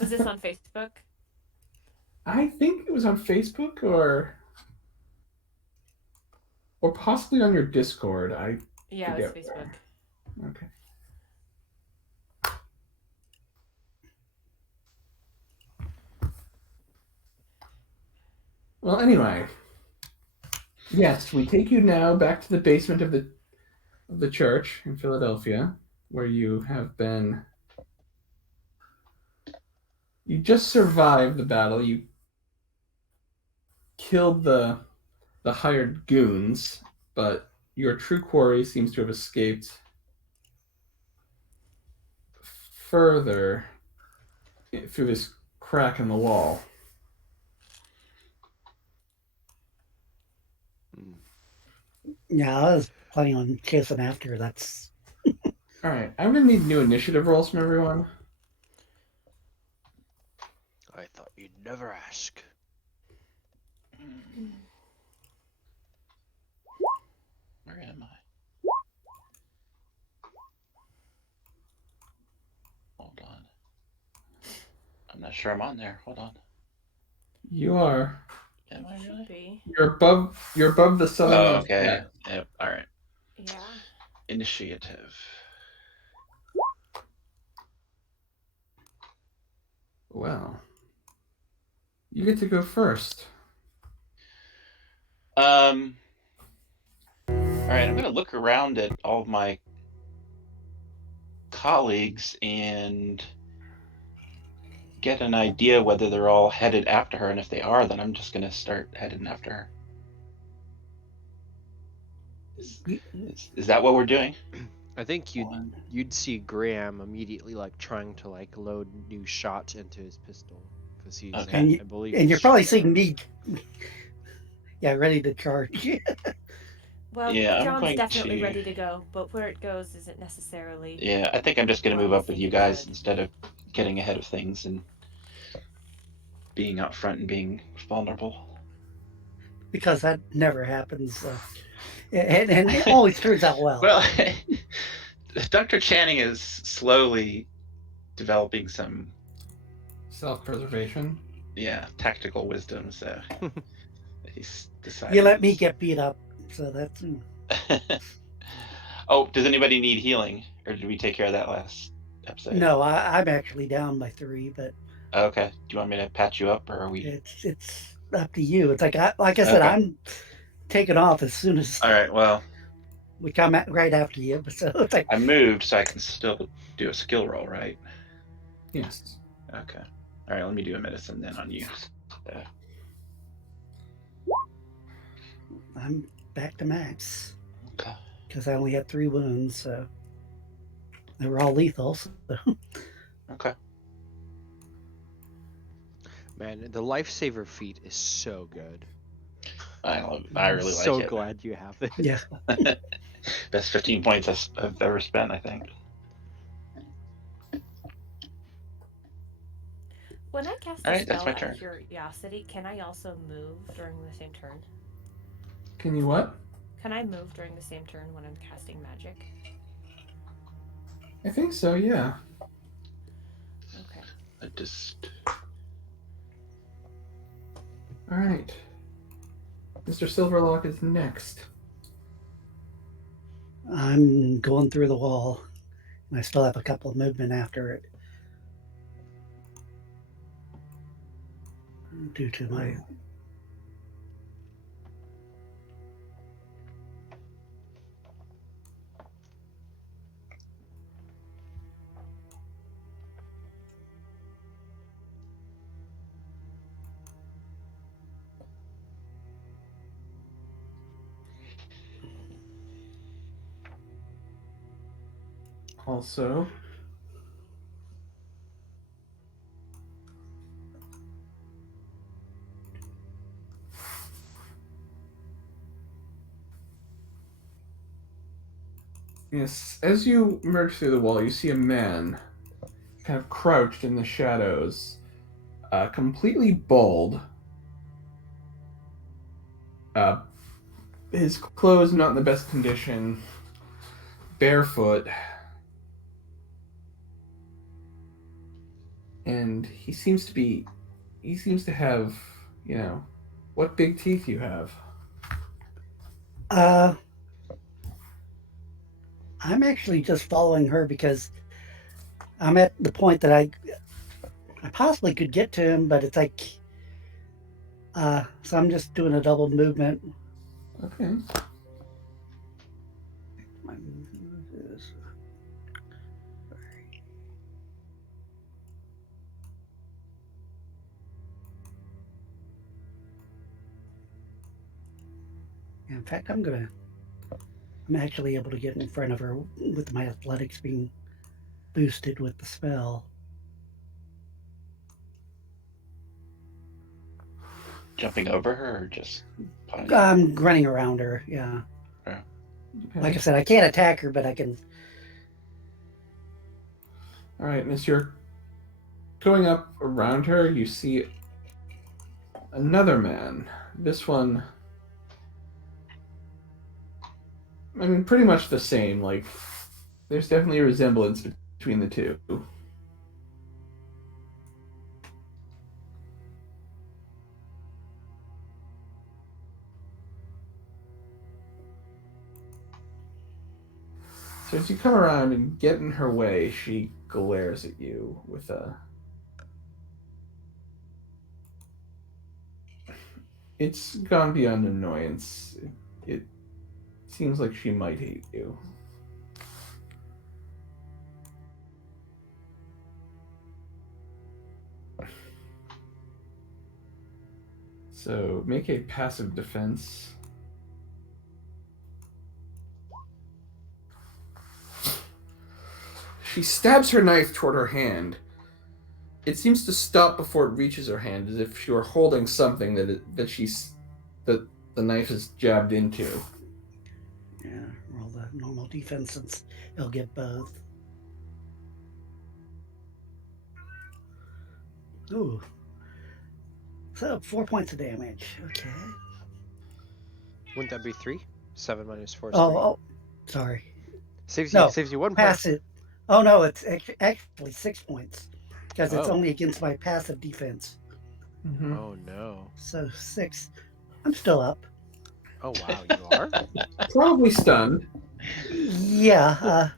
Was this on Facebook? I think it was on Facebook or possibly on your Discord. I Yeah, it was forget Facebook. where. Okay. Well, anyway, yes, we take you now back to the basement of the church in Philadelphia, where you have been. You just survived the battle. You killed the hired goons, but your true quarry seems to have escaped further through this crack in the wall. Hmm. Yeah, I was planning on chasing after. That's All right, I'm gonna need new initiative rolls from everyone. I thought you'd never ask. Where am I? Hold on. I'm not sure I'm on there. Hold on. You are. Am I Should really? be. You're above the Oh, southernmost okay. cat. Yep. All right. Yeah. Initiative. Well, you get to go first. Um. All right. I'm gonna look around at all of my colleagues and get an idea whether they're all headed after her, and if they are, then I'm just gonna start heading after her. Is that what we're doing? I think One. you'd see Graham immediately like trying to like load new shots into his pistol because he's Okay. I believe and he's you're probably shot seeing down. me. Yeah, ready to charge. Well, Yeah, I'm John's going definitely to. ready to go, but where it goes isn't necessarily Yeah, I think I'm just gonna where move he's up with you thinking it guys would. instead of getting ahead of things and being out front and being vulnerable. Because that never happens. And it always turns out well. Well, Dr. Channing is slowly developing some, Self-preservation. yeah, tactical wisdom. So he's You decided let me it's. get beat up, so that's Oh, does anybody need healing, or did we take care of that last episode? no. I'm actually down by 3, but Okay. Do you want me to patch you up, or are we? it's up to you. It's like I said, Okay. I'm taking off as soon as All right. Well, we come right after you. So it's like I moved, so I can still do a skill roll, right? Yes. Okay. All right. Let me do a medicine then on you. I'm back to max Okay. because I only had 3 wounds, so they were all lethal. So. Okay. Man, the lifesaver feat is so good. I love. I I'm really like so it. glad you have it. Yeah, Best 15 points I've ever spent, I think. When I cast All a right, that's spell my out of turn. curiosity, can I also move during the same turn? Can you what? Can I move during the same turn when I'm casting magic? I think so. Yeah. Okay. I just. All right. Mr. Silverlock is next. I'm going through the wall. I still have a couple of movement after it due to my. Also, yes, as you emerge through the wall, you see a man kind of crouched in the shadows, completely bald. Uh, his clothes not in the best condition, barefoot. and he seems to have, what big teeth you have. Uh, I'm actually just following her because I'm at the point that I possibly could get to him, but it's like, so I'm just doing a double movement. Okay. My move is in fact, I'm actually able to get in front of her with my athletics being boosted with the spell. Jumping over her or just punching? I'm running around her, yeah. Yeah. Okay. Like I said, I can't attack her, but I can. All right, and as you're going up around her, you see another man. This one, I mean, pretty much the same. Like, there's definitely a resemblance between the two. So as you come around and get in her way, she glares at you with a... It's gone beyond annoyance. It seems like she might hate you. So make a passive defense. She stabs her knife toward her hand. It seems to stop before it reaches her hand, as if she were holding something that the knife is jabbed into. Yeah, roll the normal defense since it'll get both. Ooh. So 4 points of damage. Okay. Wouldn't that be 3? 7 minus 4 is 3. Oh, sorry. Saves No, you 1 point. Passive. Oh no, it's actually 6 points because it's Oh. only against my passive defense. Mm-hmm. Oh no. So 6. I'm still up. Oh wow, you are? Probably stunned. Yeah,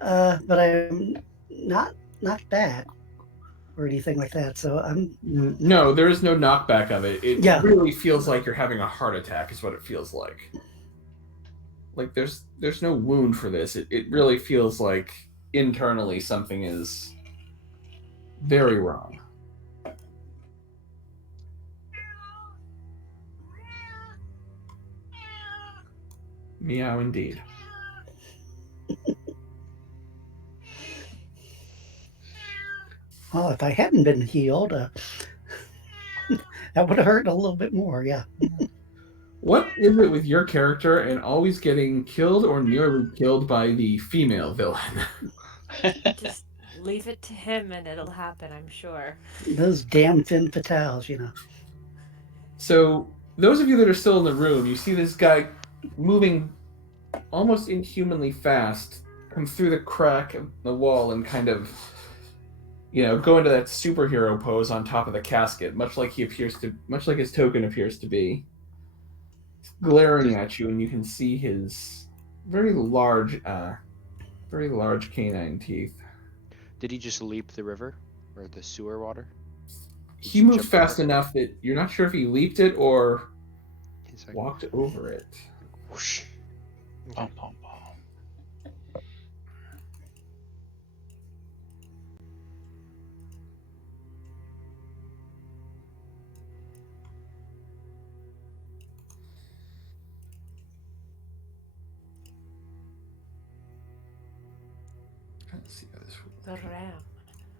but I'm not back or anything like that. So I'm No, there is no knockback of it. It Yeah. really feels like you're having a heart attack, is what it feels like. Like there's no wound for this. It really feels like internally something is very wrong. Meow indeed. well. If I hadn't been healed, that would have hurt a little bit more. Yeah. What is it with your character and always getting killed or nearly killed by the female villain? Just leave it to him and it'll happen, I'm sure. Those damn femme fatales, you know. So, those of you that are still in the room, you see this guy moving almost inhumanly fast come through the crack of the wall and kind of, go into that superhero pose on top of the casket, much like his token appears to be, glaring at you, and you can see his very large canine teeth. Did he just leap the river or the sewer water? He moved Jumped fast over? enough that you're not sure if he leaped it or He's like, walked over it. whoosh. Bum, bum, bum. Let's see how this The ram.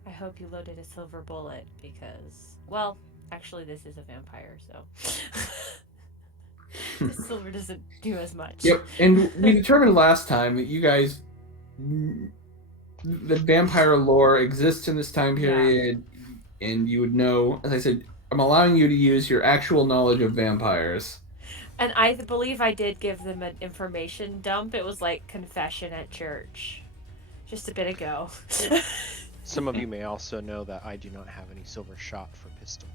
I hope you loaded a silver bullet because, well, actually, this is a vampire, so. The silver doesn't do as much. Yep, and we determined last time that you guys, the vampire lore exists in this time period, and you would know, as I said, I'm allowing you to use your actual knowledge of vampires. And I believe I did give them an information dump. It was like confession at church. Just a bit ago. Some of you may also know that I do not have any silver shot for pistol.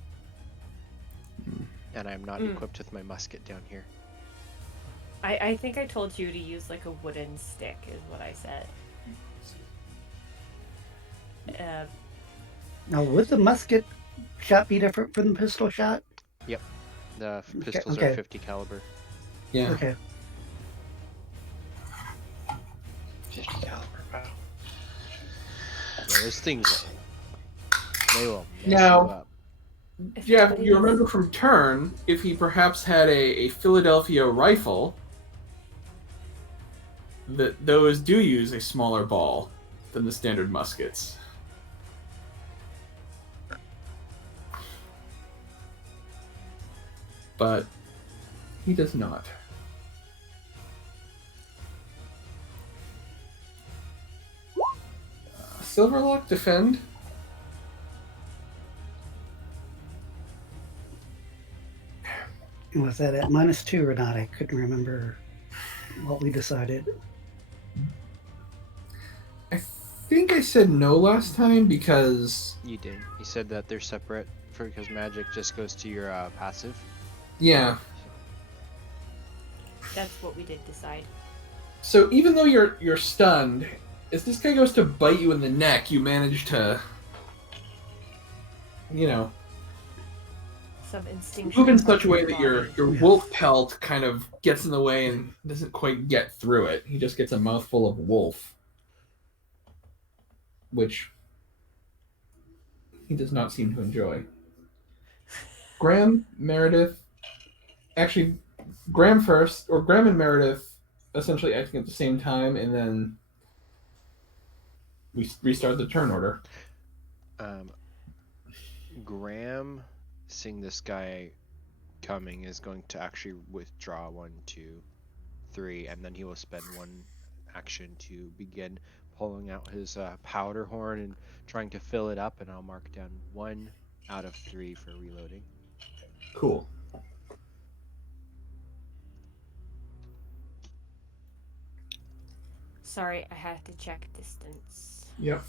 And I'm not equipped with my musket down here. I think I told you to use like a wooden stick, is what I said. Now, would the musket shot be different from the pistol shot? Yep. The pistols okay. are 50 caliber. Yeah. Okay. 50 caliber. Wow. Yeah, those things, they will mess Now- you up. Jeff, you remember from Turn, if he perhaps had a Philadelphia rifle, that those do use a smaller ball than the standard muskets. But he does not. Silverlock defend. Was that at -2 or not? I couldn't remember what we decided. I think I said no last time because You did. You said that they're separate because magic just goes to your passive. yeah. That's what we did decide. So even though you're stunned, as this guy goes to bite you in the neck, you manage to, Some instinct. move in such a way that your wolf pelt kind of gets in the way and doesn't quite get through it. He just gets a mouthful of wolf, which he does not seem to enjoy. Graham, Meredith, actually, Graham first, or Graham and Meredith essentially acting at the same time, and then we restart the turn order. Graham, seeing this guy coming, is going to actually withdraw 1, 2, 3, and then he will spend one action to begin pulling out his powder horn and trying to fill it up, and I'll mark down 1 out of 3 for reloading. Cool. Sorry, I had to check distance. Yep.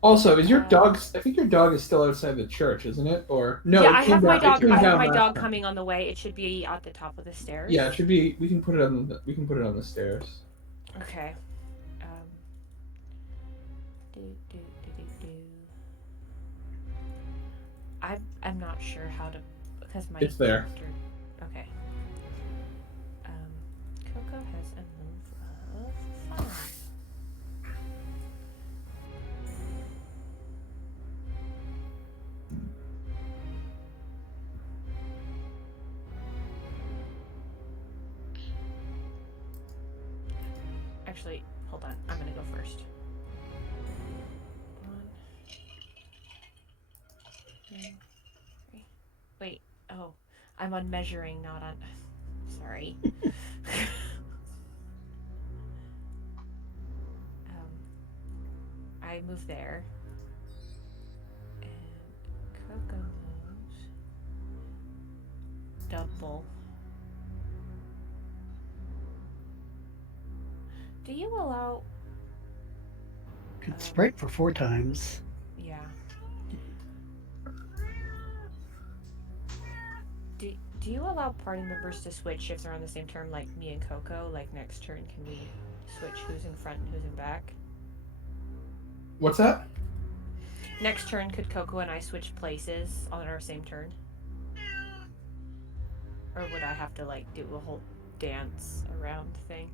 Also, is your dog? I think your dog is still outside the church, isn't it? Or no? Yeah, it I came have my down- it dog. came I have down my last dog time. coming on the way. It should be at the top of the stairs. Yeah, it should be. We can put it on. We can put it on the stairs. Okay. Do. I'm not sure how to, because my It's there. character. Okay. Coco has a move of 5. Actually, hold on. I'm gonna go first. 1, 2, 3. Wait. Oh, I'm on measuring, not on. Sorry. I move there. And Coco moves. Double. Do you allow? Could sprite for 4 times. Yeah. Do you allow party members to switch if they're on the same turn, like me and Coco? Like next turn, can we switch who's in front and who's in back? What's that? Next turn, could Coco and I switch places on our same turn? Or would I have to like do a whole dance around thing?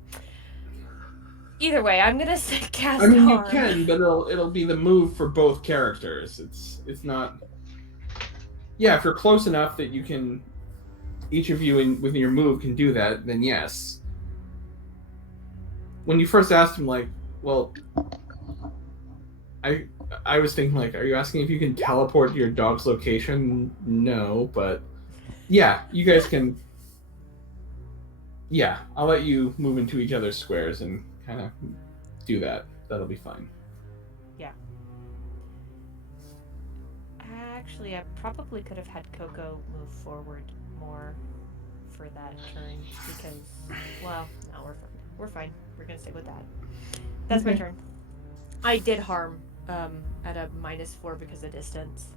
Either way, I'm gonna cast I mean, you harm. can, but it'll be the move for both characters. It's not. Yeah, if you're close enough that you can, each of you within your move can do that, then yes. When you first asked him, like, well, I was thinking, like, are you asking if you can teleport to your dog's location? No, but yeah, you guys can. Yeah, I'll let you move into each other's squares and kind of do that. That'll be fine. Yeah. Actually, I probably could have had Coco move forward more for that turn because, well, no, we're fine. We're gonna stick with that. That's my turn. I did harm at a -4 because of distance.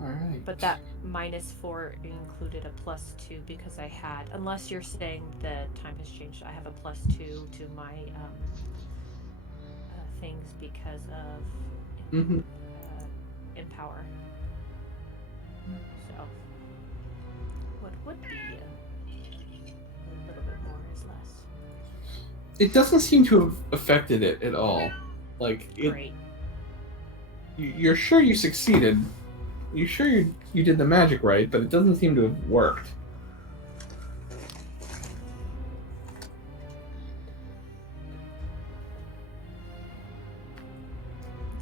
All right. But that -4 included a +2 because I had, unless you're saying the time has changed, I have a +2 to my things because of Mm-hmm. empower. So, what would be a little bit more is less. It doesn't seem to have affected it at all. Like Great. you're sure you succeeded. You're sure you did the magic right, but it doesn't seem to have worked.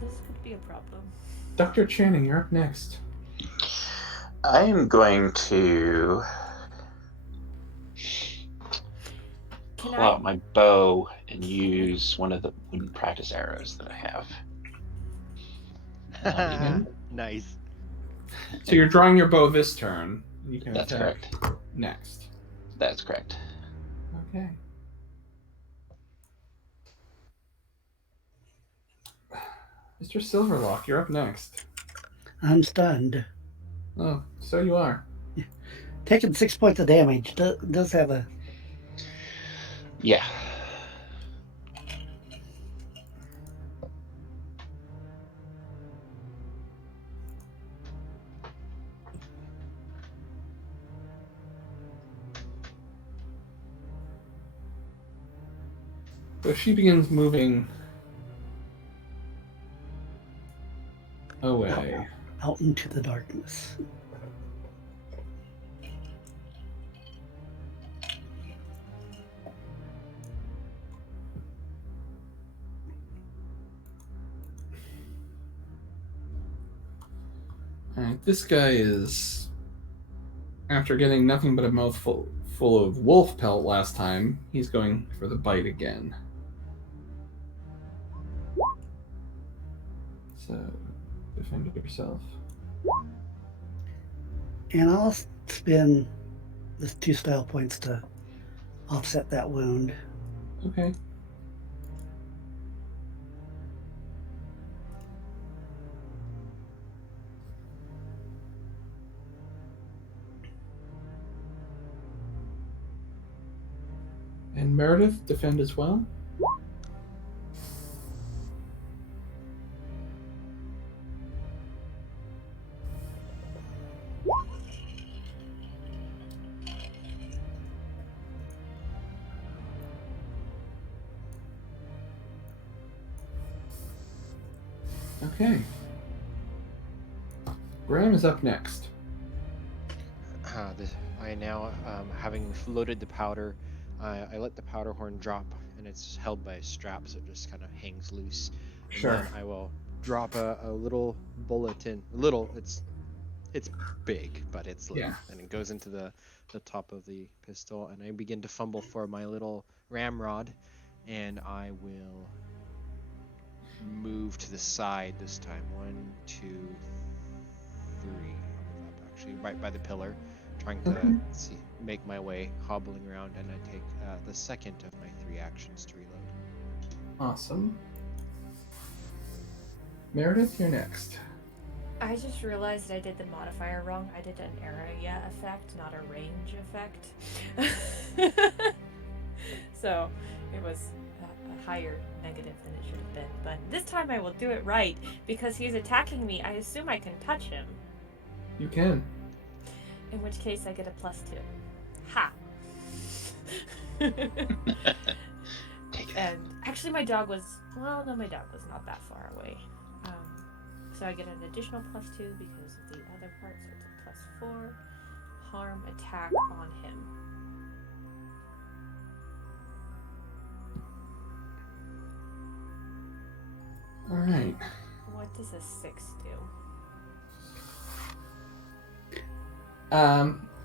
This could be a problem. Dr. Channing, you're up next. I am going to Can pull I? out my bow and use one of the wooden practice arrows that I have. Nice. So you're drawing your bow this turn. You can That's attack correct. next. That's correct. Okay. Mr. Silverlock, you're up next. I'm stunned. Oh, so you are. Taking 6 points of damage does have a. Yeah. So she begins moving away. Out into the darkness. Alright, this guy is, after getting nothing but a mouthful full of wolf pelt last time, he's going for the bite again. So, defend yourself. And I'll spend the 2 style points to offset that wound. Okay. And Meredith, defend as well. Okay. Graham is up next. I now, having loaded the powder, I let the powder horn drop, and it's held by a strap, so it just kind of hangs loose. Sure. And then I will drop a little bullet in. It's big, but it's little. Yeah. And it goes into the top of the pistol, and I begin to fumble for my little ramrod, and I will move to the side this time. 1, 2, 3. I'll move up, actually, right by the pillar, trying to make my way, hobbling around, and I take the second of my 3 actions to reload. Awesome. Meredith, you're next. I just realized I did the modifier wrong. I did an area effect, not a range effect. So it was a higher negative than it should have been. But this time I will do it right because he's attacking me. I assume I can touch him. You can. In which case I get a +2. Ha! Take it. And actually my dog was, well, no, my dog was not that far away. So I get an additional +2 because of the other part, so it's a +4. Harm attack on him. Alright. What does a 6 do?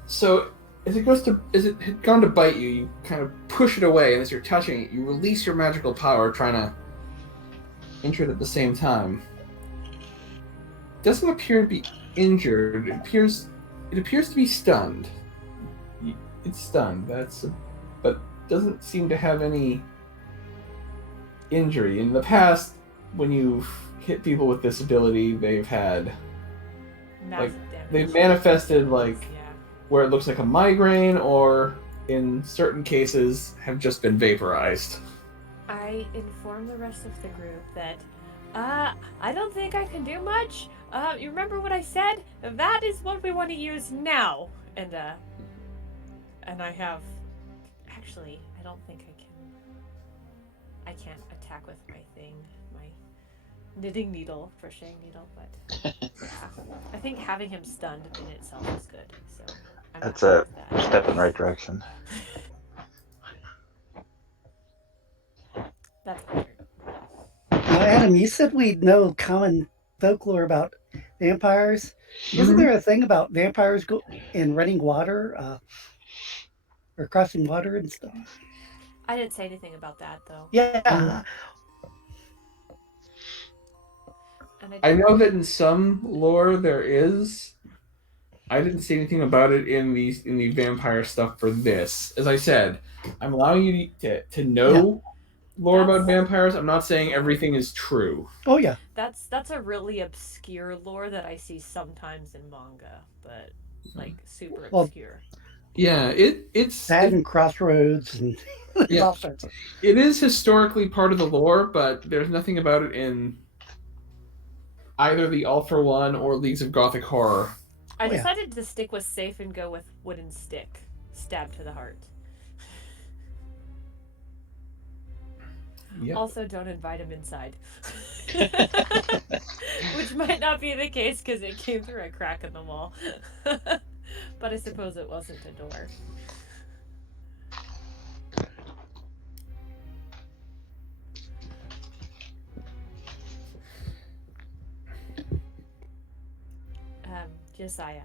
So as it had gone to bite you, you kind of push it away, and as you're touching it, you release your magical power, trying to enter it at the same time. Doesn't appear to be injured. It appears to be stunned. It's stunned. But doesn't seem to have any injury. In the past, when you've hit people with this ability, they've had Massive damage. they've manifested like Yeah. where it looks like a migraine, or in certain cases have just been vaporized. I inform the rest of the group that, I don't think I can do much. You remember what I said? That is what we want to use now. And I have, actually, I don't think I can't attack with my thing, my knitting needle, crocheting needle, but yeah. I think having him stunned in itself is good, so I'm That's happy a with that. step in the right direction. That's better. Now, Adam, you said we know common folklore about vampires. Isn't there a thing about vampires and running water, or crossing water and stuff? I didn't say anything about that though. Yeah. And I know that in some lore there is. I didn't see anything about it in the vampire stuff for this. As I said, I'm allowing you to know lore about vampires. I'm not saying everything is true. Oh yeah. That's a really obscure lore that I see sometimes in manga, but like super obscure. Yeah, it's that and Crossroads and all sorts of. It is historically part of the lore, but there's nothing about it in either the All for One or Leagues of Gothic Horror. I decided to stick with safe and go with wooden stick, stabbed to the heart. Yep. Also, don't invite him inside. Which might not be the case because it came through a crack in the wall. But I suppose it wasn't a door. Josiah.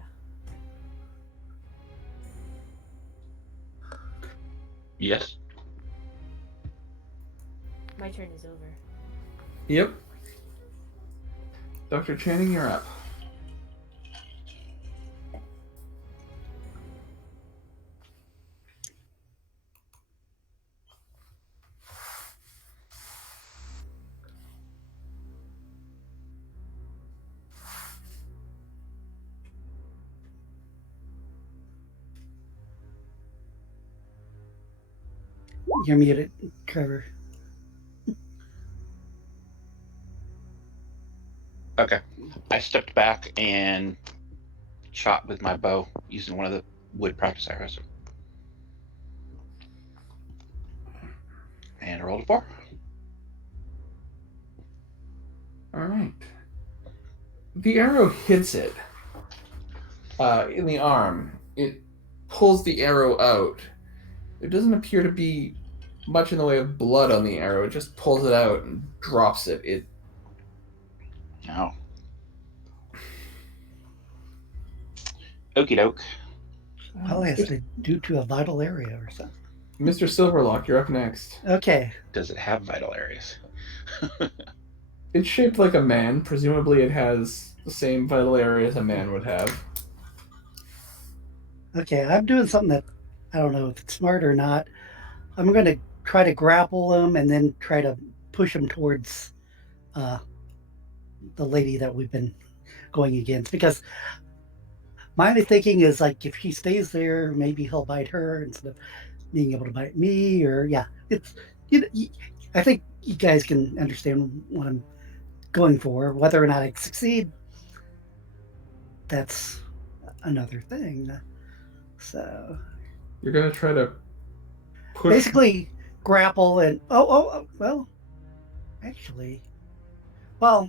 Yes. My turn is over. Yep. Dr. Channing, you're up. You're muted, Trevor. Okay. I stepped back and shot with my bow using one of the wood practice arrows. And I rolled a 4. Alright. The arrow hits it in the arm. It pulls the arrow out. There doesn't appear to be much in the way of blood on the arrow. It just pulls it out and drops it. Oh. Okie doke. Probably has to do to a vital area or something. Mr. Silverlock, you're up next. Okay. Does it have vital areas? It's shaped like a man. Presumably it has the same vital areas a man would have. Okay, I'm doing something that I don't know if it's smart or not. I'm going to try to grapple him and then try to push him towards the lady that we've been going against. Because my thinking is like if he stays there, maybe he'll bite her instead of being able to bite me. Or it's I think you guys can understand what I'm going for. Whether or not I succeed, that's another thing. So you're gonna try to push. Basically, grapple and well, actually, I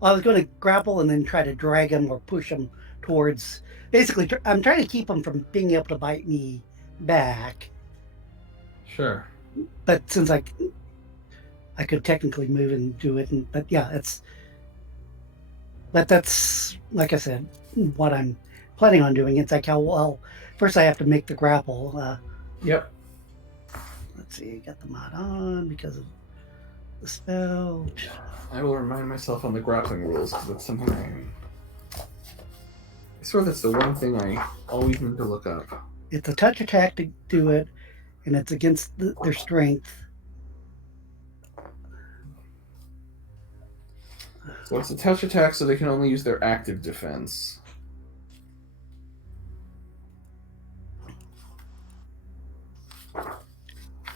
was going to grapple and then try to drag him or push him towards. Basically, I'm trying to keep him from being able to bite me back. Sure. But since I could technically move and do it, but that's like I said, what I'm planning on doing. It's like first I have to make the grapple. Yep. Let's see, got the mod on because of the spell. I will remind myself on the grappling rules because it's something I swear that's the one thing I always need to look up. It's a touch attack to do it, and it's against their strength. Well, it's a touch attack, so they can only use their active defense.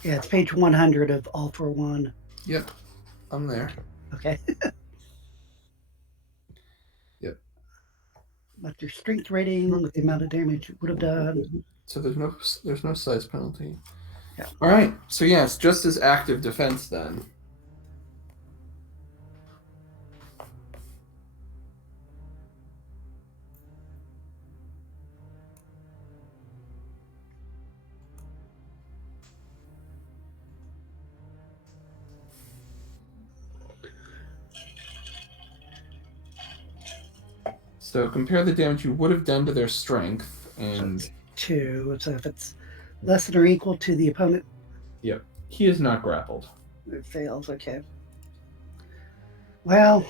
Yeah, it's page 100 of All for One. Yep, I'm there. Okay. Yep. What's your strength rating with the amount of damage it would have done? So there's no size penalty. Yeah. All right. So yeah, it's just as active defense then. So compare the damage you would have done to their strength, and 2. So if it's less than or equal to the opponent, yep, he is not grappled. it fails. Okay. Well,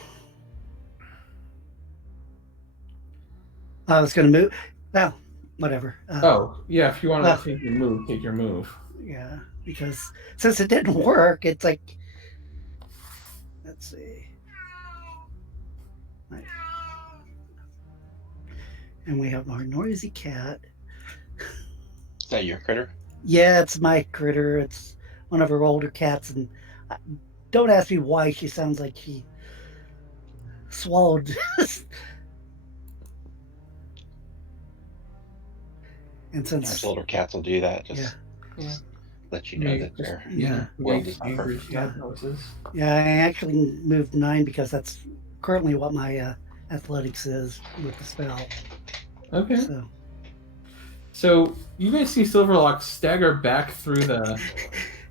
I was going to move. Well, whatever. Oh, yeah, if you want to take your move. Yeah, because since it didn't work, it's like, let's see. And we have our noisy cat. Is that your critter? Yeah, it's my critter. It's one of her older cats, and don't ask me why she sounds like she swallowed. And Sometimes since older cats will do that. yeah, Just let you know that their yeah, world is not angry perfect. cat noises. yeah, I actually moved 9 because that's currently what my athletics is with the spell. Okay. So you guys see Silverlock stagger back through the,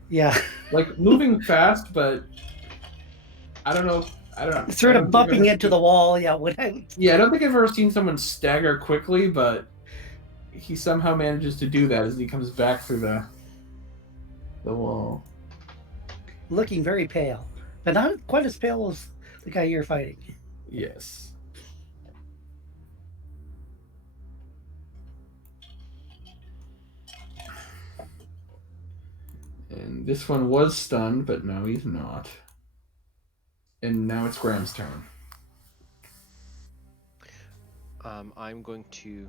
yeah, like, moving fast, but I don't know. sort of bumping into the wall. Yeah, Yeah, I don't think I've ever seen someone stagger quickly, but he somehow manages to do that as he comes back through the wall. looking very pale, but not quite as pale as the guy you're fighting. Yes. And this one was stunned, but no, he's not. And now it's Graham's turn. I'm going to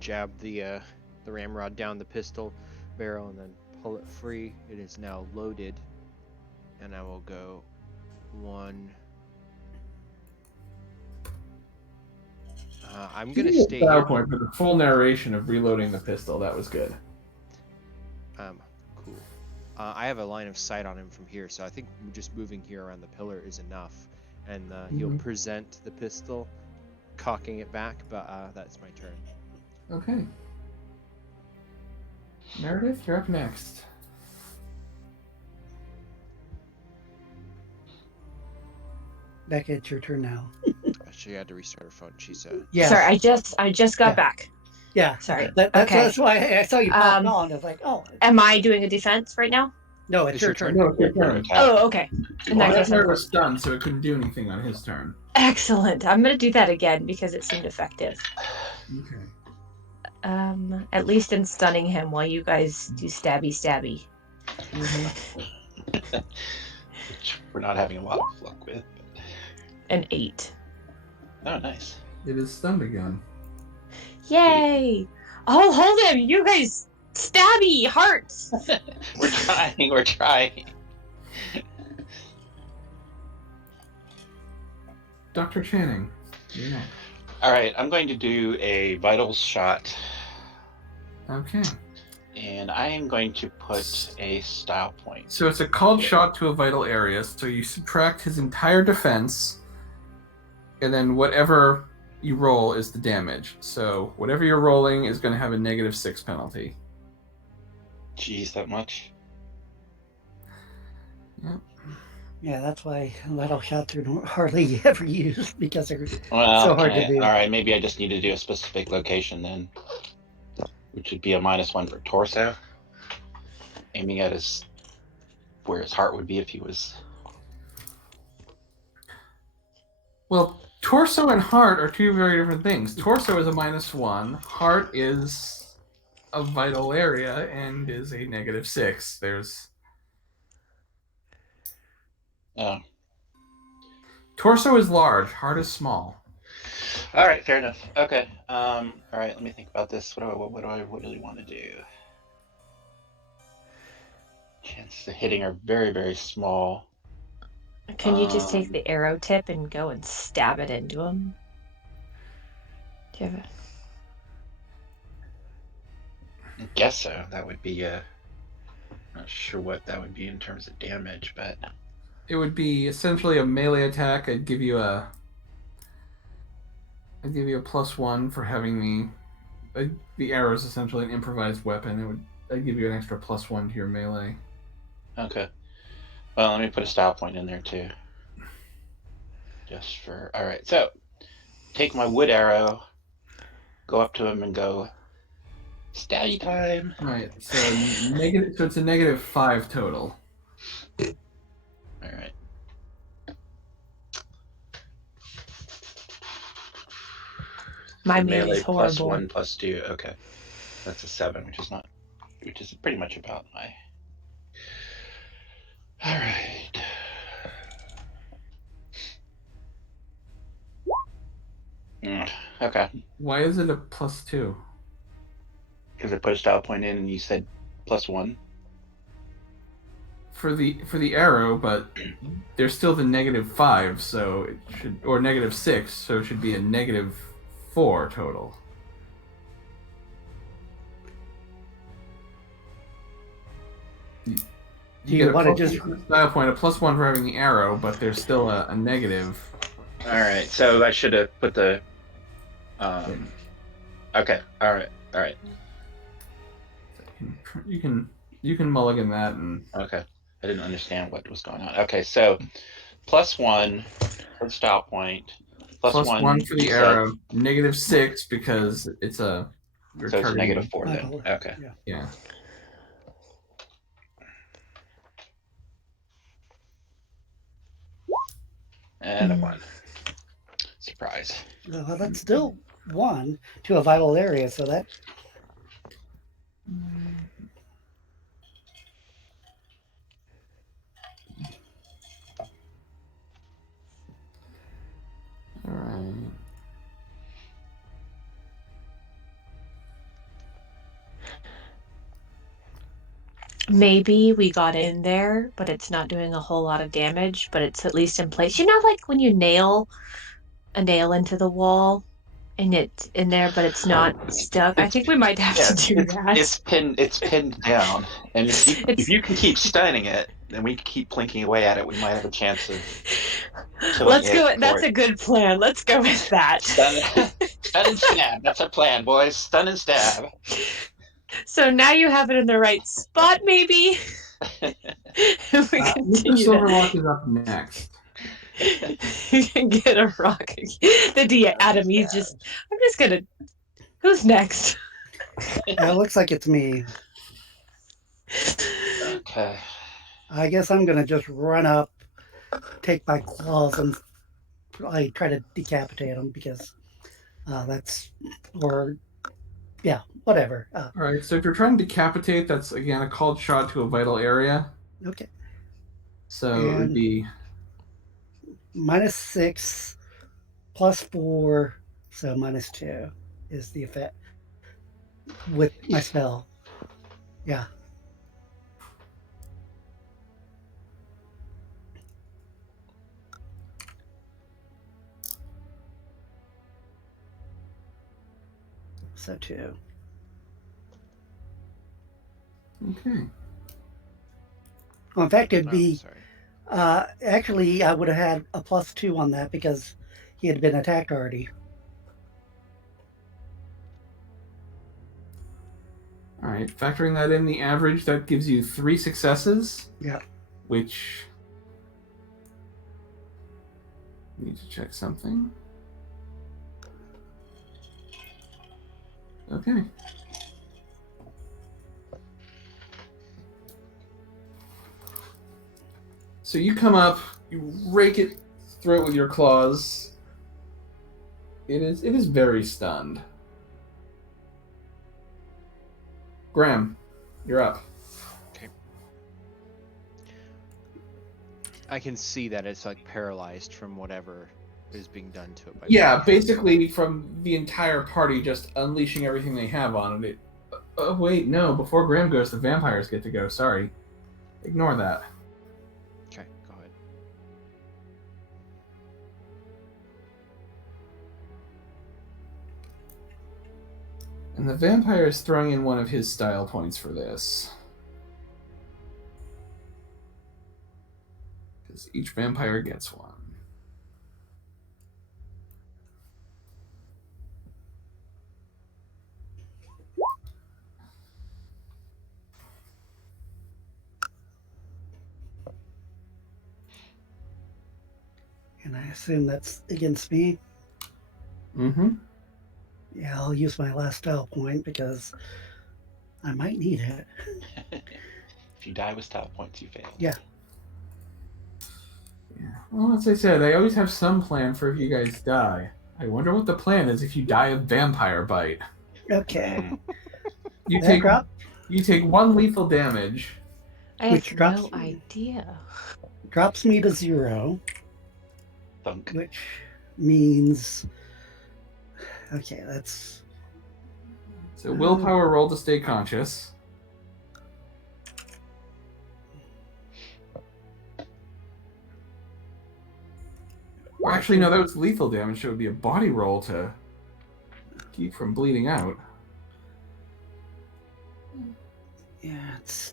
jab the ramrod down the pistol barrel and then pull it free. It is now loaded, and I will go 1. I'm gonna stay here. Point for the full narration of reloading the pistol. That was good. Cool. I have a line of sight on him from here, so I think just moving here around the pillar is enough. And he'll present the pistol, cocking it back, but that's my turn. Okay. Meredith, you're up next. Becca, it's your turn now. She had to restart her phone. She's Yeah. Sorry, I just got back. Yeah. Sorry. That's why I saw you pop on. I was like, oh. Am I doing a defense right now? No, it's your turn. No, it's your turn. Oh, okay. In that case, Well, was stunned, so it couldn't do anything on his turn. excellent. I'm gonna do that again because it seemed effective. Okay. At least in stunning him while you guys do stabby. Which we're not having a lot of luck with. But... An 8. Oh, nice. It is stunned again. Yay! I'll hold him. You guys stabby hearts. We're trying. Dr. Channing, you're next. All right, I'm going to do a vitals shot. Okay. And I am going to put a style point. So it's a called shot to a vital area, so you subtract his entire defense, and then whatever you roll is the damage. So whatever you're rolling is going to have a -6 penalty. Jeez, that much? Yep. Yeah, that's why vital shots are hardly ever used because they're Well, so hard to do. all right, maybe I just need to do a specific location then, which would be a -1 for torso. Aiming at where his heart would be if he was. Well, torso and heart are two very different things. Torso is a -1. Heart is a vital area and is a -6. There's... Oh. Torso is large, heart is small. All right, fair enough. Okay. All right, let me think about this. What do I really want to do? Chances of hitting are very, very small. Can you just take Um, the arrow tip and go and stab it into him? Do you have I guess so. That would be not sure what that would be in terms of damage, but It would be essentially a melee attack. I'd give you a +1 for having the arrow is essentially an improvised weapon. I'd give you an extra +1 to your melee. okay. Well, let me put a style point in there too. Just for all right. So take my wood arrow, go up to him, and go stabby time. Right. So negative. So it's a -5 total. All right. My So melee's plus horrible. 1 plus 2. Okay, that's a 7, which is pretty much about my. All right. Okay, Why is it a +2? because I put a style point in, and you said plus 1. For the arrow, but there's still the -5, so it should, or -6, so it should be a -4 total. You Do get you a want to +1 just? for the style point, a +1 for having the arrow, but there's still a negative. All right, so I should have put the. Okay. All right. You can mulligan that and Okay. I didn't understand what was going on. Okay, so plus 1 for the style point. +1 for the you said, arrow, -6 because it's a you're so it's a targeting. -4 then. Vital. Okay. Yeah. Yeah. And a 1. Surprise. Well, that's still 1 to a vital area, so that All right. Maybe we got in there, but it's not doing a whole lot of damage, but it's at least in place. You know, like when you nail a nail into the wall and it's in there, but it's not stuck. I It's think we might have yeah, to do that. it's pinned down. And if It's you can keep stunning it, and we keep plinking away at it, we might have a chance of killing let's it go. before That's a good plan. Let's go with that. stun stun and stab. That's our plan, boys. Stun and stab. So now you have it in the right spot, maybe. If we Mr. continue Silverlock is up next. to get a rock. Adam, he's just. I'm just gonna. Who's next? it looks like it's me. Okay. I guess I'm gonna just run up, take my claws, and I try to decapitate him because that's or yeah, whatever. All right. So if you're trying to decapitate, that's again a called shot to a vital area. Okay, So it would And- be -6 plus 4, so -2 is the effect with my spell. Yeah. So 2. okay. Well, in fact, it'd Oh, be sorry. actually I would have had a +2 on that because he had been attacked already. All right. Factoring that in, the average that gives you 3 successes. Yeah. Which need to check something. Okay. So you come up, you rake it through it with your claws. It is very stunned. Graham, you're up. I can see that it's like paralyzed from whatever is being done to it. By Yeah, Graham. basically from the entire party just unleashing everything they have on it. Oh, wait, no. Before Graham goes, the vampires get to go. Sorry. Ignore that. Okay, go ahead. And the vampire is throwing in one of his style points for this. Because each vampire gets one. And I assume that's against me. Mm-hmm. Yeah, I'll use my last style point because I might need it. If you die with style points, you fail. Yeah. Yeah. Well, as I said, I always have some plan for if you guys die. I wonder what the plan is if you die of vampire bite. Okay. You That take drop, you take 1 lethal damage. I Which have drops no me. idea. drops me to 0, Thunk. which means. Okay, that's. So willpower roll to stay conscious. Or actually, no, that was lethal damage, so it would be a body roll to keep from bleeding out. Yeah, it's.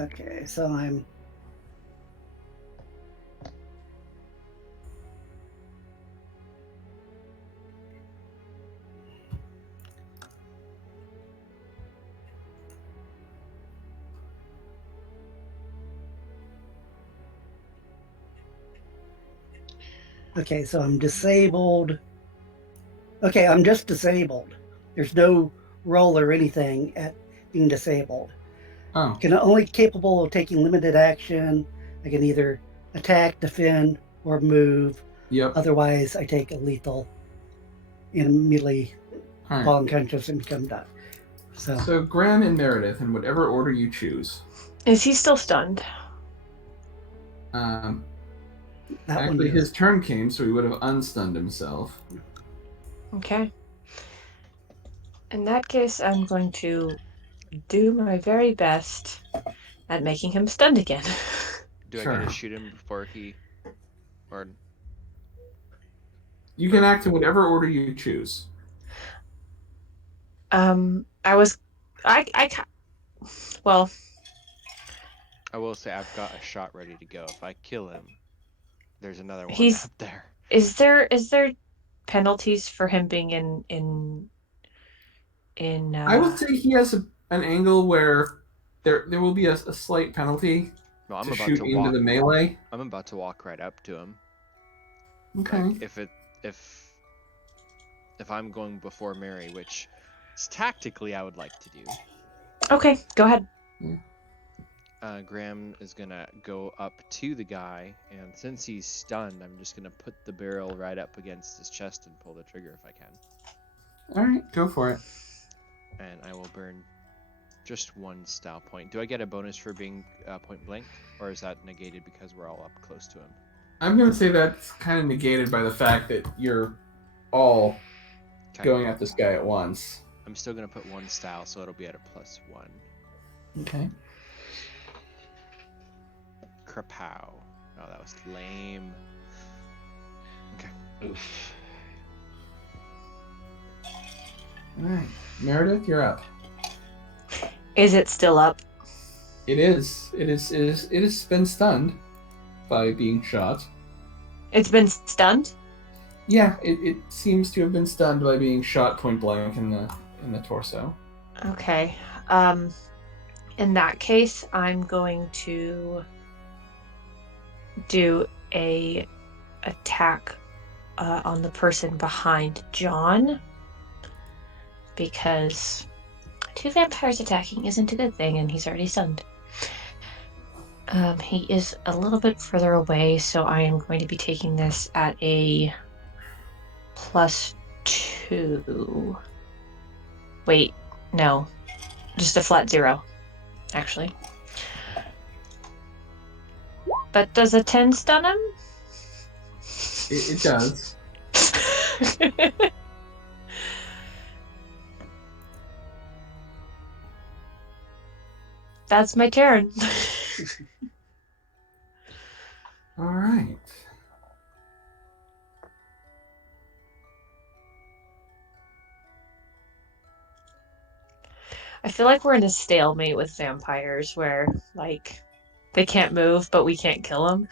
Okay, so I'm. Okay, so I'm disabled. Okay, I'm just disabled. There's no roll or anything at being disabled. Oh, Can only capable of taking limited action. I can either attack, defend, or move. yep. Otherwise, I take a lethal and immediately All right. fall unconscious and become done. So Graham and Meredith, in whatever order you choose. Is he still stunned? that Actually, one his is. turn came, so he would have unstunned himself. Okay. In that case, I'm going to do my very best at making him stunned again. Do I Sure. get to shoot him before he, or You can act in whatever order you choose. Well, I will say I've got a shot ready to go. If I kill him, there's another one He's- up there. is there penalties for him being in I would say he has an angle where there will be a slight penalty No, I'm to about shoot to into walk. the melee. I'm about to walk right up to him. Okay. Like if I'm going before Mary, which is tactically I would like to do. Okay, go ahead. Graham is gonna go up to the guy, and since he's stunned, I'm just gonna put the barrel right up against his chest and pull the trigger if I can. All right, go for it. And I will burn just 1 style point. Do I get a bonus for being point blank, or is that negated because we're all up close to him? I'm going to say that's kind of negated by the fact that you're all Okay. going at this guy at once. I'm still gonna put 1 style, so it'll be at a +1. Okay. Krapow. Oh, that was lame. Okay. Oof. All right, Meredith, you're up. Is it still up? It is. It has been stunned by being shot. It's been stunned? Yeah, it seems to have been stunned by being shot point blank in the torso. Okay. In that case, I'm going to do a attack on the person behind John, because 2 vampires attacking isn't a good thing, and he's already stunned. He is a little bit further away, so I am going to be taking this at a +2. Wait, no. Just a flat 0, actually. But does a 10 stun him? It does. That's my turn. All right. I feel like we're in a stalemate with vampires where, like, they can't move, but we can't kill them.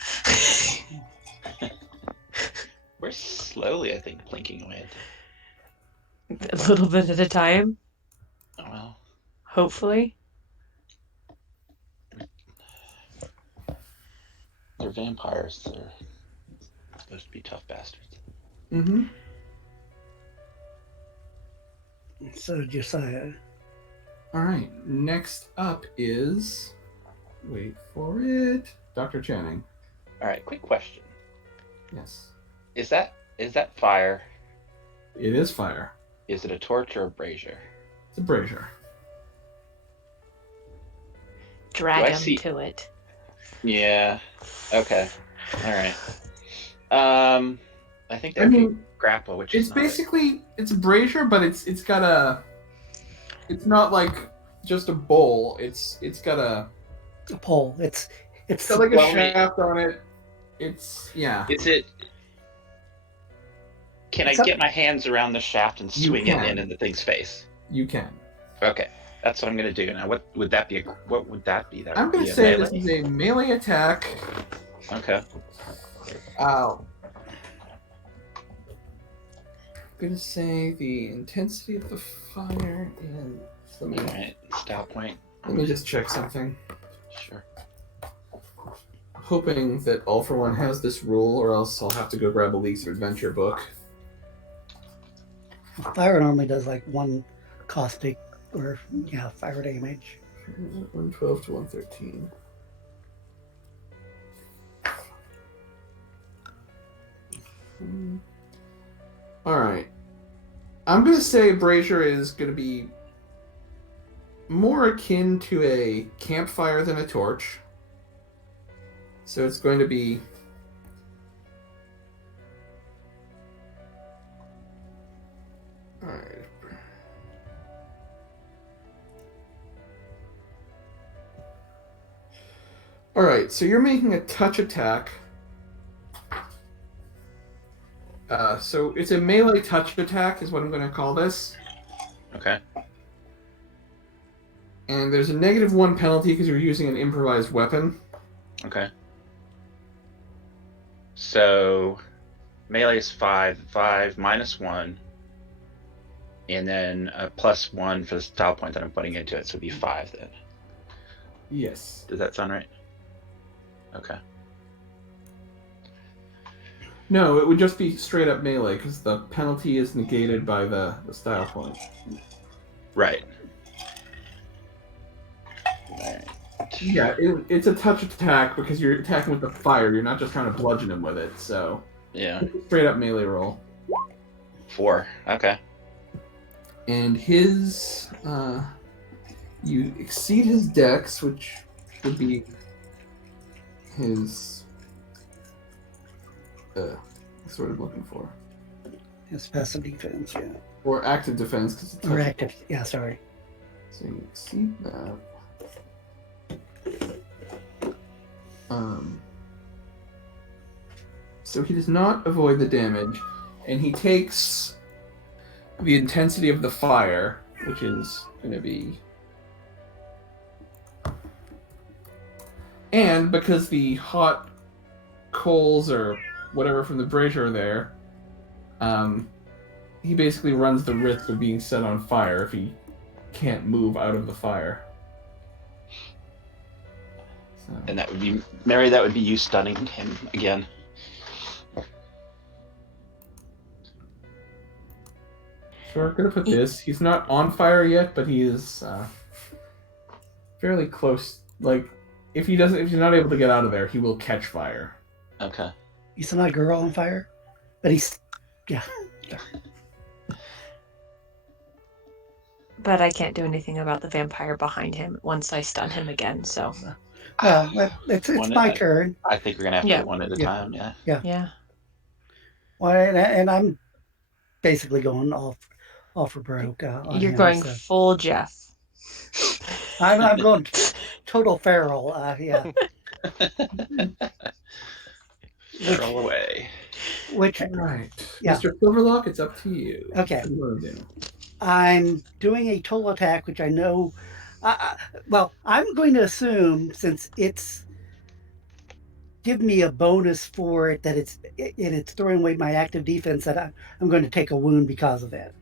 We're slowly, I think, blinking away. A little bit at a time, Oh, well, hopefully. they're vampires. They're supposed to be tough bastards. Mm-hmm. So Josiah. All right. Next up is, wait for it, Dr. Channing. All right, quick question. Yes. Is that fire? It is fire. Is it a torch or a brazier? It's a brazier. Drag I him see- to it. Yeah. Okay. All right. I think that would be grapple, which is It's basically it's a brazier, but it's got a. It's not like just a bowl. It's got a Pole. It's got like a Well, shaft on it. It's yeah. Is it? Can I It's up- get my hands around the shaft and You swing it can. in the thing's face? You can. Okay, that's what I'm gonna do now. What would that be? What would that be? That I'm would gonna be a say melee? this is a melee attack. Okay. I'm gonna say the intensity of the fire is. All right. Style point. Let me just check something. Sure. Hoping that All for One has this rule, or else I'll have to go grab a League's Adventure book. fire normally does like 1 caustic or fire damage. 112 to 113. Alright. I'm going to say Brazier is going to be more akin to a campfire than a torch. So it's going to be... Alright. Alright, so you're making a touch attack. So it's a melee touch attack is what I'm going to call this. Okay. And there's a -1 penalty because you're using an improvised weapon. Okay. So melee is 5 -1, and then a +1 for the style point that I'm putting into it, so it'd be 5 then. Yes. Does that sound right? Okay. No, it would just be straight up melee because the penalty is negated by the style point. Right. Yeah, it's a touch attack because you're attacking with the fire. You're not just trying to bludgeon him with it. So Yeah. straight up melee roll. 4. Okay. And his you exceed his dex, which would be his what's the word I'm looking for? It's passive defense, yeah. Or active defense because it's a Or touch. active, yeah, sorry. So you exceed that. So he does not avoid the damage, and he takes the intensity of the fire, which is going to be... And because the hot coals or whatever from the brazier are there, he basically runs the risk of being set on fire if he can't move out of the fire. So. And that would be Mary. That would be you stunning him again. So we're gonna put this. He's not on fire yet, but he is fairly close. Like if he's not able to get out of there, he will catch fire. Okay. He's not a girl on fire, but he's yeah. But I can't do anything about the vampire behind him once I stun him again. So Well, it's One my at- turn. I think we're gonna have to Yeah. do one at a Yeah. time. Yeah. yeah. Well, and I'm basically going off for broke on You're him. going So. full Jeff. I'm going total feral. Yeah. Roll away. Which All right, Yeah. Mr. Silverlock, it's up to you. Okay. What do you want to do? I'm doing a total attack, which I know. Well, I'm going to assume since it's give me a bonus for it that it's throwing away my active defense that I'm going to take a wound because of it,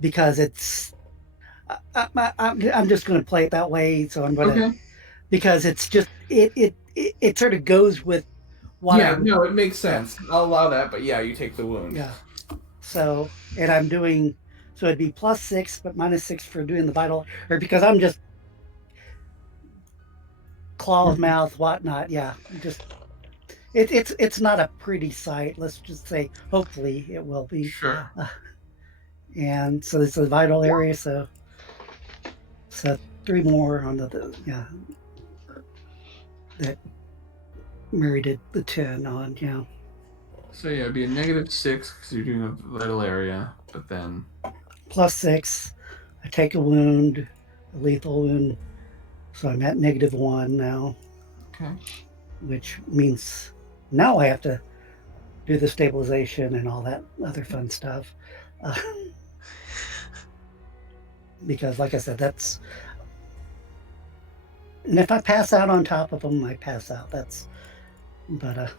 because it's I'm just going to play it that way. So I'm going to Okay. because it's just it sort of goes with what Yeah, no, it makes sense. I'll allow that, but yeah, you take the wound. Yeah. So, and I'm doing, so it'd be +6, but -6 for doing the vital, or because I'm just claw of mouth, whatnot. Yeah, just it's not a pretty sight. Let's just say, hopefully it will be. Sure. And so it's a vital area. So 3 more on the yeah. That Mary did the 10 on. Yeah. So yeah, it'd be a -6 because you're doing a vital area, but then +6. I take a wound, a lethal wound. So I'm at -1 now. okay. Which means now I have to do the stabilization and all that other fun stuff. Because, like I said, that's. And if I pass out on top of them, I pass out. That's. But.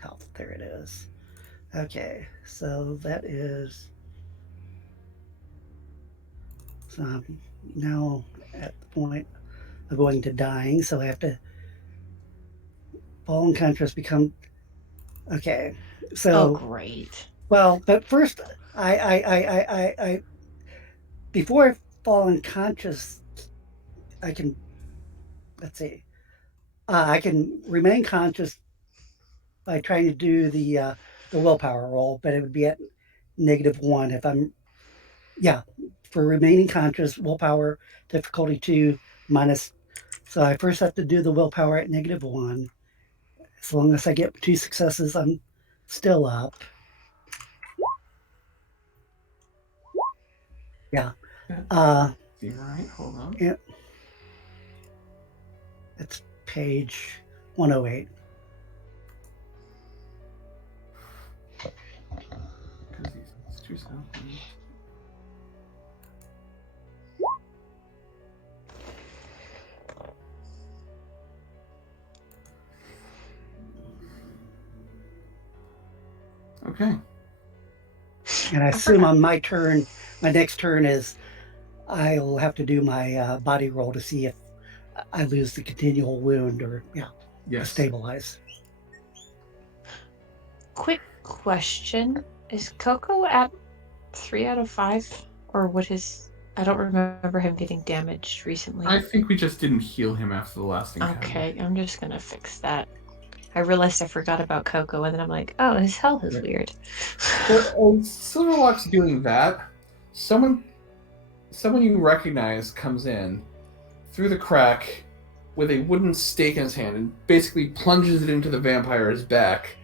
Health, there it is. Okay, so that is. So I'm now at the point of going to dying, so I have to fall unconscious, become okay. So great. well, but first I before I fall unconscious, I can let's see, I can remain conscious by trying to do the willpower roll, but it would be at -1 if I'm for remaining conscious, willpower difficulty 2 minus. So I first have to do the willpower at -1. As long as I get 2 successes, I'm still up. Yeah. You're right. Hold on. Yeah. It's page 108. Because these 2 something. Okay. And I assume on my turn, my next turn is I'll have to do my body roll to see if I lose the continual wound or Yes. stabilize. Quick question: is Coco at 3 out of 5, or what his? I don't remember him getting damaged recently. I think we just didn't heal him after the last encounter. Okay, I'm just gonna fix that. I realized I forgot about Coco, and then I'm like, oh, his health is weird. So, Silverlock's doing that. Someone you recognize comes in through the crack with a wooden stake in his hand and basically plunges it into the vampire's back.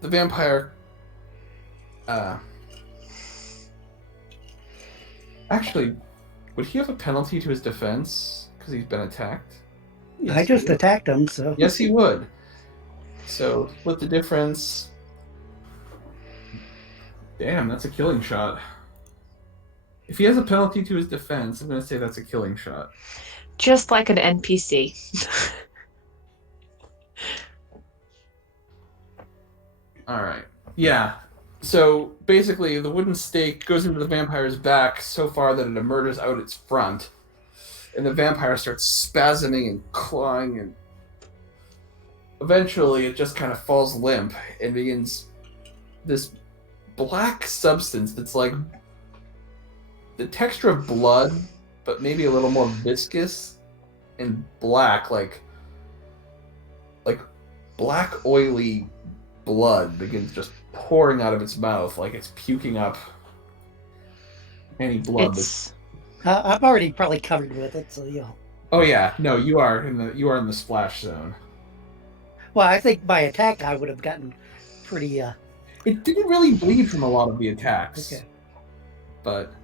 The vampire actually, would he have a penalty to his defense because he's been attacked? Yes, I just attacked him, so. Yes, he would. So, split the difference. Damn, that's a killing shot. If he has a penalty to his defense, I'm going to say that's a killing shot. Just like an NPC. Alright. Yeah. So, basically, the wooden stake goes into the vampire's back so far that it emerges out its front. And the vampire starts spasming and clawing, and eventually it just kind of falls limp and begins this black substance that's like the texture of blood, but maybe a little more viscous and black, like black oily blood begins just pouring out of its mouth, like it's puking up any blood. It's I'm already probably covered with it, so you know. Oh yeah, no, you are in the splash zone. Well, I think by attack I would have gotten pretty. It didn't really bleed from a lot of the attacks. Okay. But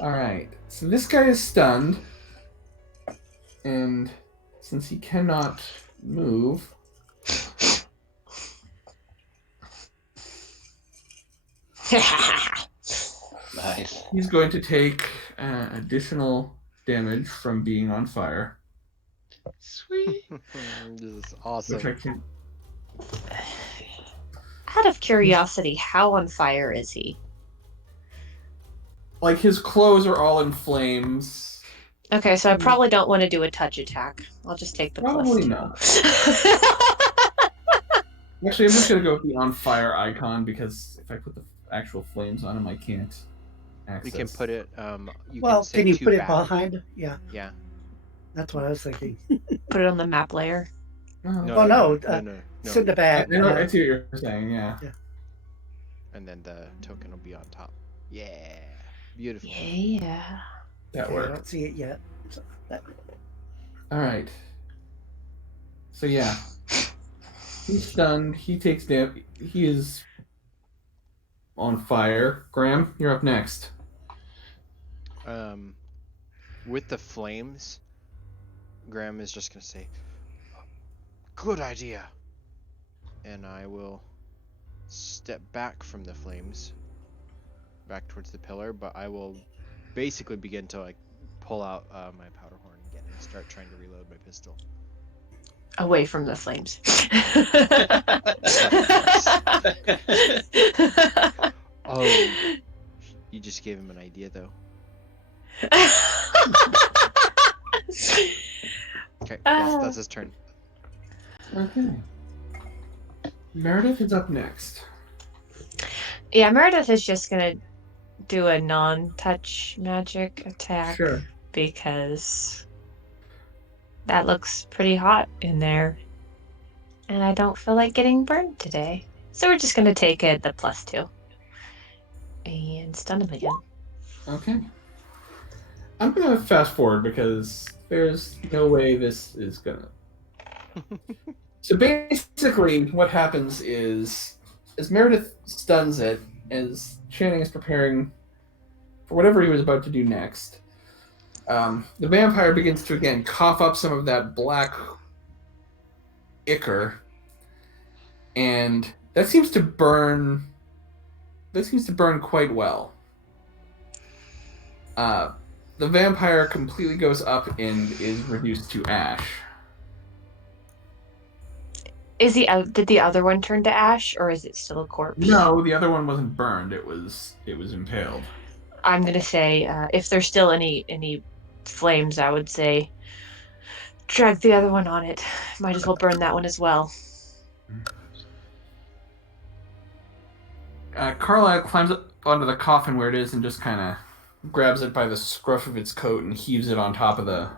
all right, so this guy is stunned, and since he cannot move, Nice. he's going to take additional damage from being on fire. Sweet. This is Which I awesome. can. out of curiosity, how on fire is he? Like his clothes are all in flames. Okay, so I probably don't want to do a touch attack. I'll just take the Probably +2. not. Actually, I'm just gonna go with the on fire icon because if I put the actual flames on him, I can't access. You can put it. Well, can say can you too put it bad. behind? Yeah, Yeah. that's what I was thinking. Put it on the map layer. Oh, Oh, no, no. Sinbad. I see what you're saying. Yeah. And then the token will be on top. Yeah. Beautiful. Yeah. That Okay, I works. don't see it yet. So All right. So yeah, he's stunned. He takes damage. He is on fire. Graham, you're up next. With the flames, Graham is just gonna say, "Good idea," and I will step back from the flames, back towards the pillar. But I will basically begin to like pull out my powder horn again and start trying to reload my pistol. Away from the flames. Oh, you just gave him an idea though. Okay, that's his turn. Okay. Meredith is up next. Yeah, Meredith is just gonna do a non-touch magic attack Sure. because that looks pretty hot in there, and I don't feel like getting burned today. So we're just gonna take it the +2 and stun him again. Okay. I'm gonna fast forward because there's no way this is gonna. So basically, what happens is, as Meredith stuns it, as Channing is preparing for whatever he was about to do next, the vampire begins to again cough up some of that black ichor, and that seems to burn. That seems to burn quite well. The vampire completely goes up and is reduced to ash. Is he out? Did the other one turn to ash, or is it still a corpse? No, the other one wasn't burned. It was impaled. I'm gonna say if there's still any flames, I would say drag the other one on it. Might as well burn that one as well. Carlisle climbs up onto the coffin where it is and just kind of grabs it by the scruff of its coat and heaves it on top of the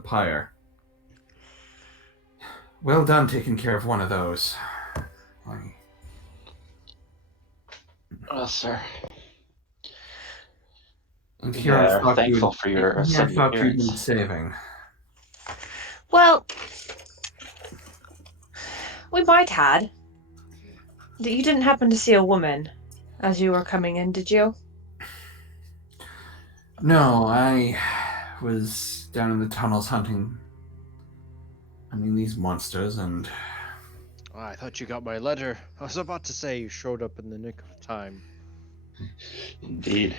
pyre. Well done taking care of one of those. Well, sir. And We here I are thought thankful for your here I thought you'd appearance. need saving. Well, we might had. You didn't happen to see a woman as you were coming in, did you? No, I was down in the tunnels hunting these monsters, and Oh, I thought you got my letter. I was about to say you showed up in the nick of time. Indeed.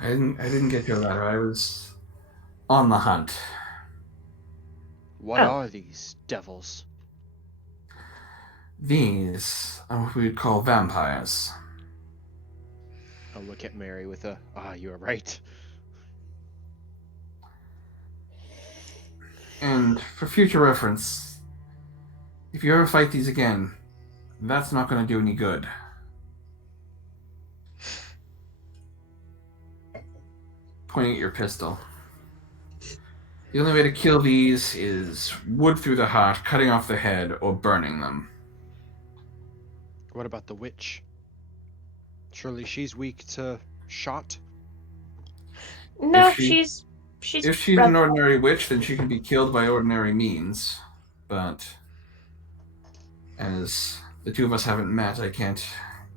I didn't get your letter. I was on the hunt. What Oh. are these devils? These are what we would call vampires. I'll look at Mary with a, you are right. And for future reference, if you ever fight these again, that's not going to do any good. pointing at your pistol. The only way to kill these is wood through the heart, cutting off the head, or burning them. What about the witch? Surely she's weak to shot? No, If she- she's If she's an ordinary witch, then she can be killed by ordinary means. But as the two of us haven't met, I can't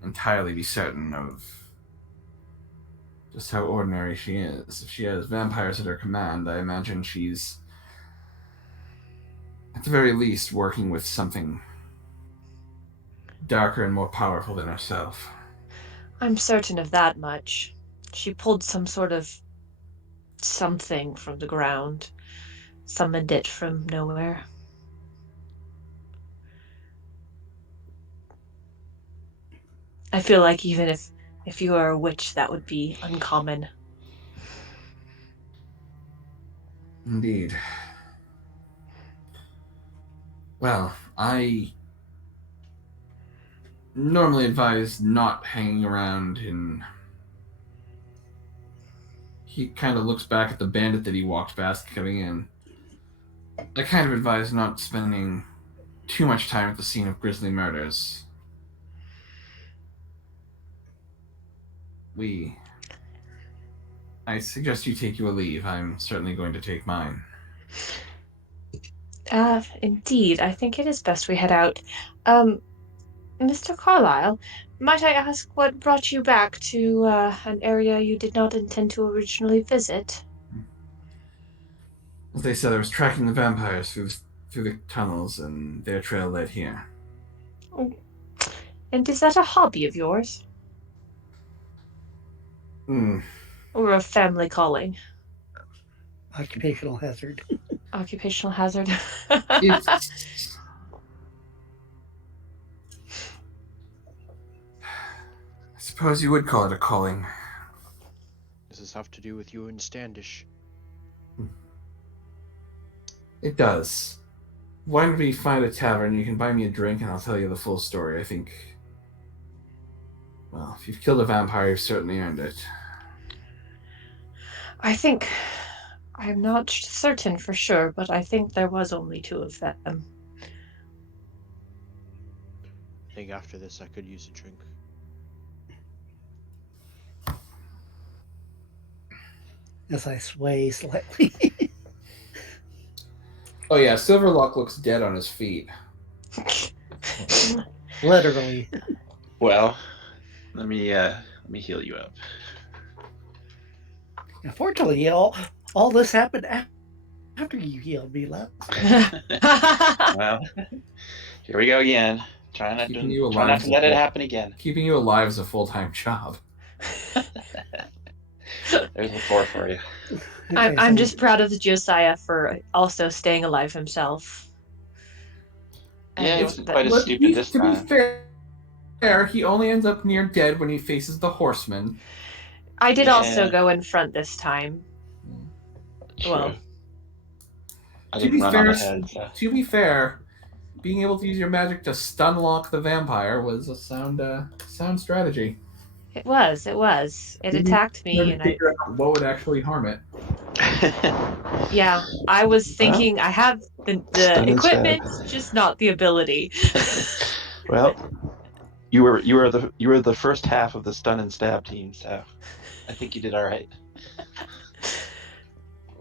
entirely be certain of just how ordinary she is. If she has vampires at her command, I imagine she's, at the very least, working with something darker and more powerful than herself. I'm certain of that much. She pulled some sort of something from the ground, summoned it from nowhere. I feel like even if you are a witch, that would be uncommon. Indeed. Well, I normally advise not hanging around in... He kind of looks back at the bandit that he walked past coming in. I kind of advise not spending too much time at the scene of grisly murders. I suggest you take your leave. I'm certainly going to take mine. Indeed, I think it is best we head out. Mr. Carlyle, might I ask what brought you back to an area you did not intend to originally visit? As they said, I was tracking the vampires through the tunnels, and their trail led here. And is that a hobby of yours? Or a family calling? Occupational hazard. Occupational hazard. It's... I suppose you would call it a calling. Does this have to do with you and Standish? It does. Why don't we find a tavern? You can buy me a drink and I'll tell you the full story. I think... Well, if you've killed a vampire, you've certainly earned it. I think... I'm not certain for sure, but I think there was only 2 of them. I think after this I could use a drink. As I sway slightly. Oh yeah, Silverlock looks dead on his feet. Literally. Well, let me heal you up. Unfortunately, all this happened after you healed me last. Well, here we go again. Try not to let it happen again. Keeping you alive is a full-time job. There's a 4 for you. I'm just proud of Josiah for also staying alive himself. Yeah, it And wasn't quite as stupid this time. To be fair, he only ends up near dead when he faces the horseman. I did Yeah. also go in front this time. True. Well, I To didn't be run fair, on ahead. So. to be fair, being able to use your magic to stun lock the vampire was a sound strategy. it was. It attacked me, Trying to and figure out what would actually harm it. yeah, I was thinking I have the Stun and equipment, just not the ability. Well, you were the first half of the stun and stab team, so I think you did all right.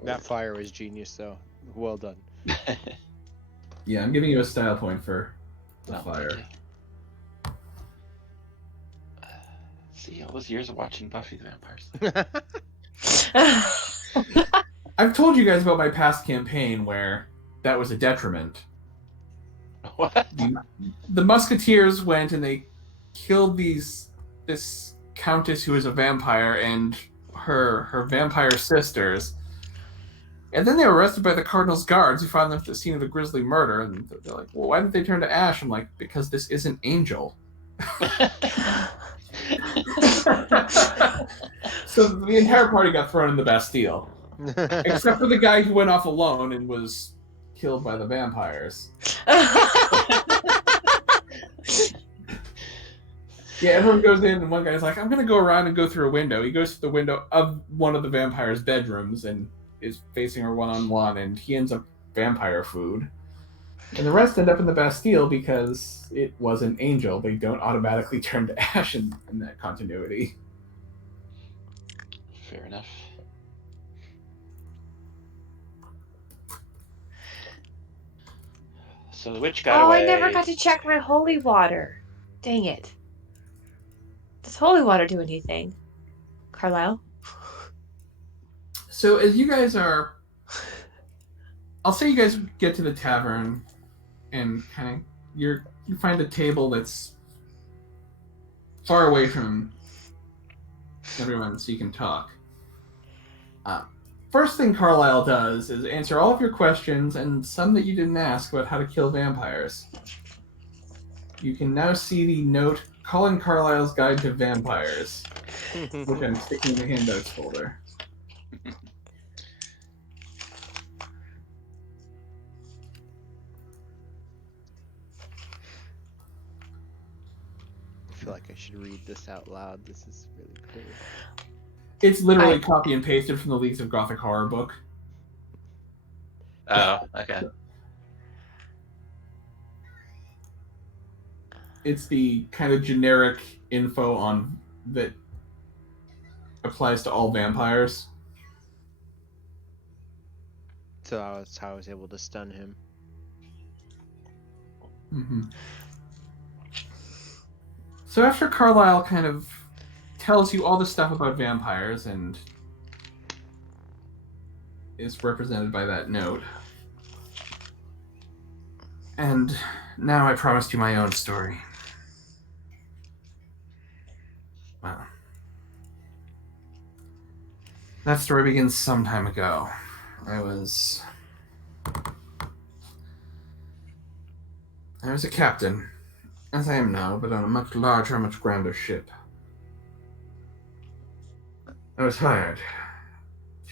That fire was genius, though. Well done. Yeah, I'm giving you a style point for the Oh, fire. okay. See, all those years of watching Buffy the Vampires. I've told you guys about my past campaign where that was a detriment. What? The Musketeers went and they killed this countess who is a vampire and her vampire sisters. And then they were arrested by the Cardinal's guards who found them at the scene of a grisly murder. And they're like, well, why didn't they turn to ash? I'm like, because this isn't Angel. So the entire party got thrown in the Bastille. Except for the guy who went off alone and was killed by the vampires. Yeah, everyone goes in, and one guy's like, I'm going to go around and go through a window. He goes through the window of one of the vampire's bedrooms and is facing her one-on-one, and he ends up vampire food. And the rest end up in the Bastille because it was an angel. They don't automatically turn to ash in that continuity. Fair enough. So the witch got Oh, away. I never got to check my holy water. Dang it. Does holy water do anything? Carlisle? So as you guys are... I'll say you guys get to the tavern and kind of... You find a table that's far away from everyone so you can talk. First thing Carlisle does is answer all of your questions and some that you didn't ask about how to kill vampires. You can now see the note, Colin Carlisle's Guide to Vampires, which I'm sticking in the handouts folder. I feel like I should read this out loud. This is really cool. It's literally copy and pasted from the Leagues of Gothic Horror book. Oh, okay. It's the kind of generic info on that applies to all vampires. So that's how I was able to stun him. Mm-hmm. So after Carlisle kind of tells you all the stuff about vampires and is represented by that note. And now I promised you my own story. Well, that story begins some time ago. I was a captain, as I am now, but on a much larger, much grander ship. I was hired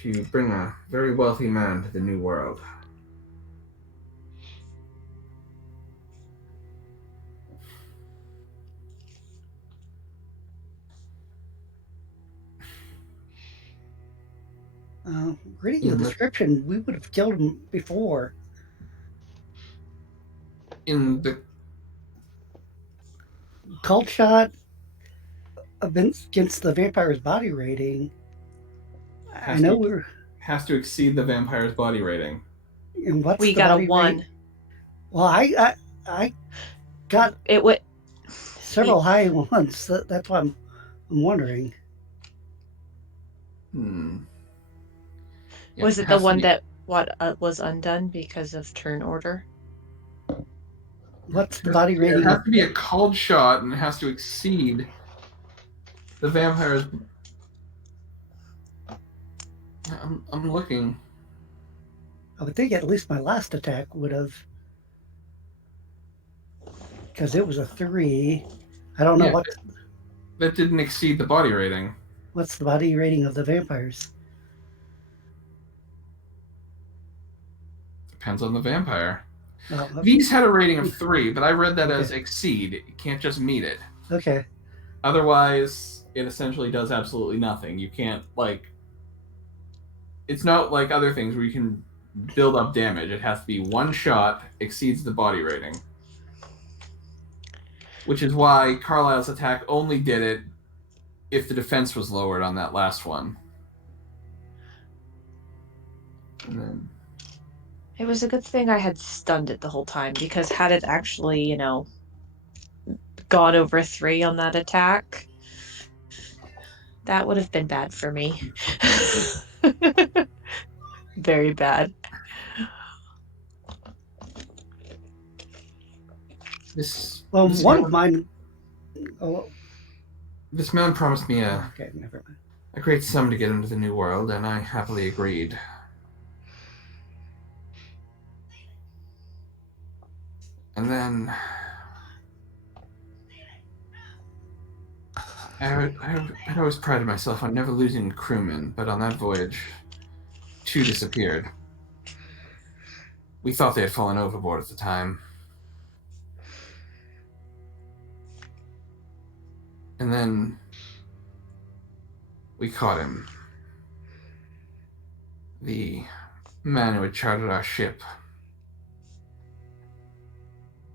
to bring a very wealthy man to the New World. Reading the description, we would have killed him before. In the Cult shot against the vampire's body rating. I know we were. Has to exceed the vampire's body rating. And what's We the got a body 1. rate? Well, I got It would. several high ones. That's why I'm wondering. Yeah, Was it the one that was undone because of turn order? What's the body rating? It has to be a called shot, and it has to exceed the vampire's. I'm looking. I would think at least my last attack would have, because it was a 3. I don't know that didn't exceed the body rating. What's the body rating of the vampires? Depends on the vampire. Oh, okay. These had a rating of 3, but I read that as exceed. You can't just meet it. Okay. Otherwise, it essentially does absolutely nothing. You can't, it's not like other things where you can build up damage. It has to be one shot, exceeds the body rating. Which is why Carlisle's attack only did it if the defense was lowered on that last one. And then... It was a good thing I had stunned it the whole time, because had it actually, gone over 3 on that attack, that would have been bad for me. Very bad. One of mine. Oh. This man promised me Okay, never mind. A great sum to get into the New World, and I happily agreed. And then I'd always prided myself on never losing crewmen, but on that voyage, 2 disappeared. We thought they had fallen overboard at the time. And then we caught him. The man who had chartered our ship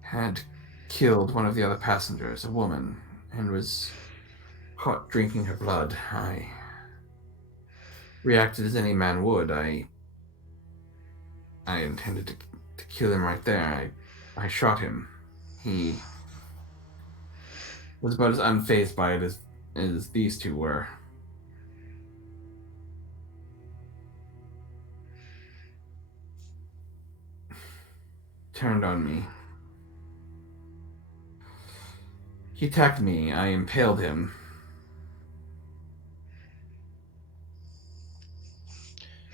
had killed one of the other passengers, a woman, and was caught drinking her blood. I reacted as any man would. I intended to kill him right there. I shot him. He was about as unfazed by it as these two were. Turned on me. He attacked me. I impaled him.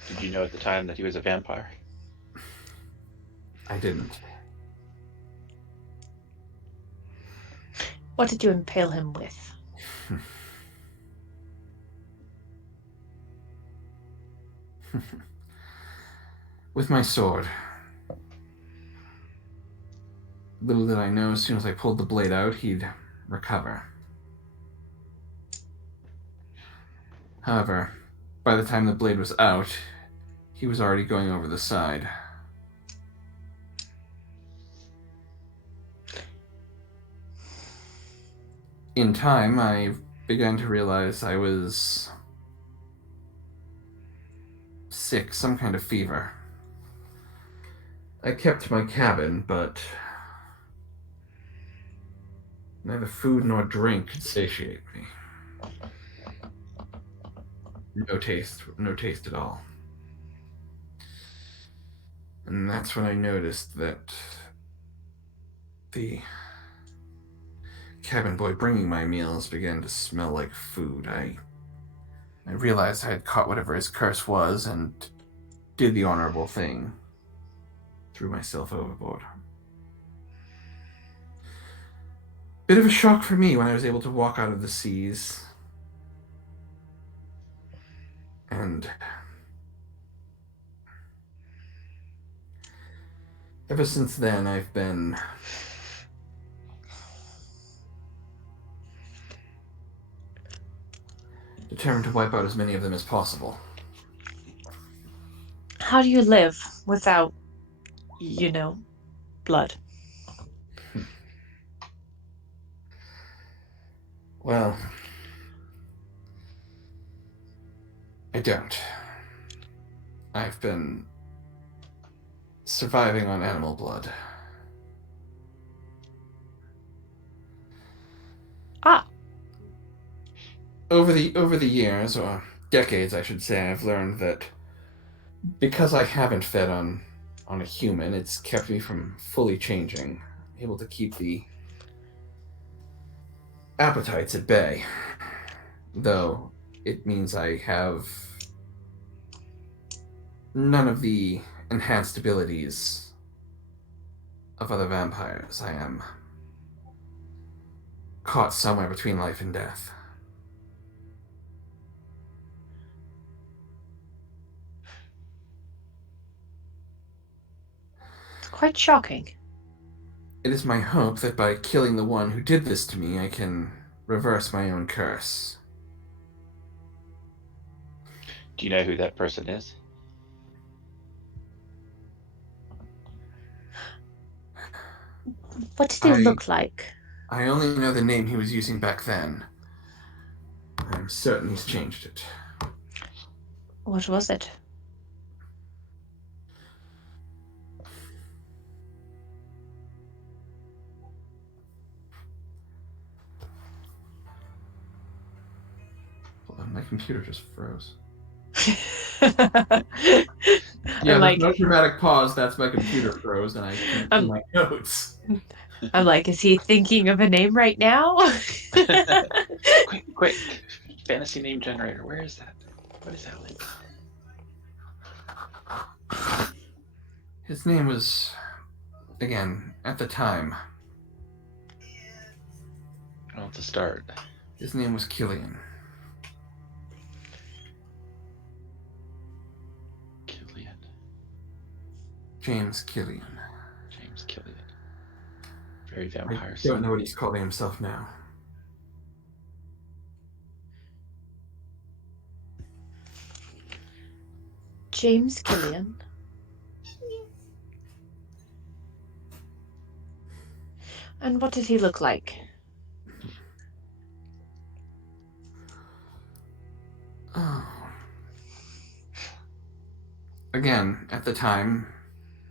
Did you know at the time that he was a vampire? I didn't. What did you impale him with? With my sword. Little did I know, as soon as I pulled the blade out, he'd recover. However, by the time the blade was out, he was already going over the side. In time, I began to realize I was sick, some kind of fever. I kept my cabin, but neither food nor drink could satiate me. No taste at all. And that's when I noticed that the cabin boy bringing my meals began to smell like food. I realized I had caught whatever his curse was and did the honorable thing. Threw myself overboard. Bit of a shock for me when I was able to walk out of the seas. And ever since then, I've been determined to wipe out as many of them as possible. How do you live without, blood? Well, I don't. I've been surviving on animal blood. Ah. Over the years, or decades I should say, I've learned that because I haven't fed on a human, it's kept me from fully changing, able to keep the appetites at bay. Though it means I have none of the enhanced abilities of other vampires. I am caught somewhere between life and death. It's quite shocking. It is my hope that by killing the one who did this to me, I can reverse my own curse. Do you know who that person is? What did he look like? I only know the name he was using back then. I'm certain he's changed it. What was it? Hold on, my computer just froze. I'm There's like, no dramatic pause. That's my computer froze, and I can't see my notes. I'm like, is he thinking of a name right now? Quick, fantasy name generator. Where is that? What is that? His name was, again, at the time, I don't have to start. his name was Killian. Killian. James Killian. James Killian. Very I vampire. don't know what he's calling himself now. James Killian. And what did he look like? Oh. Again, at the time,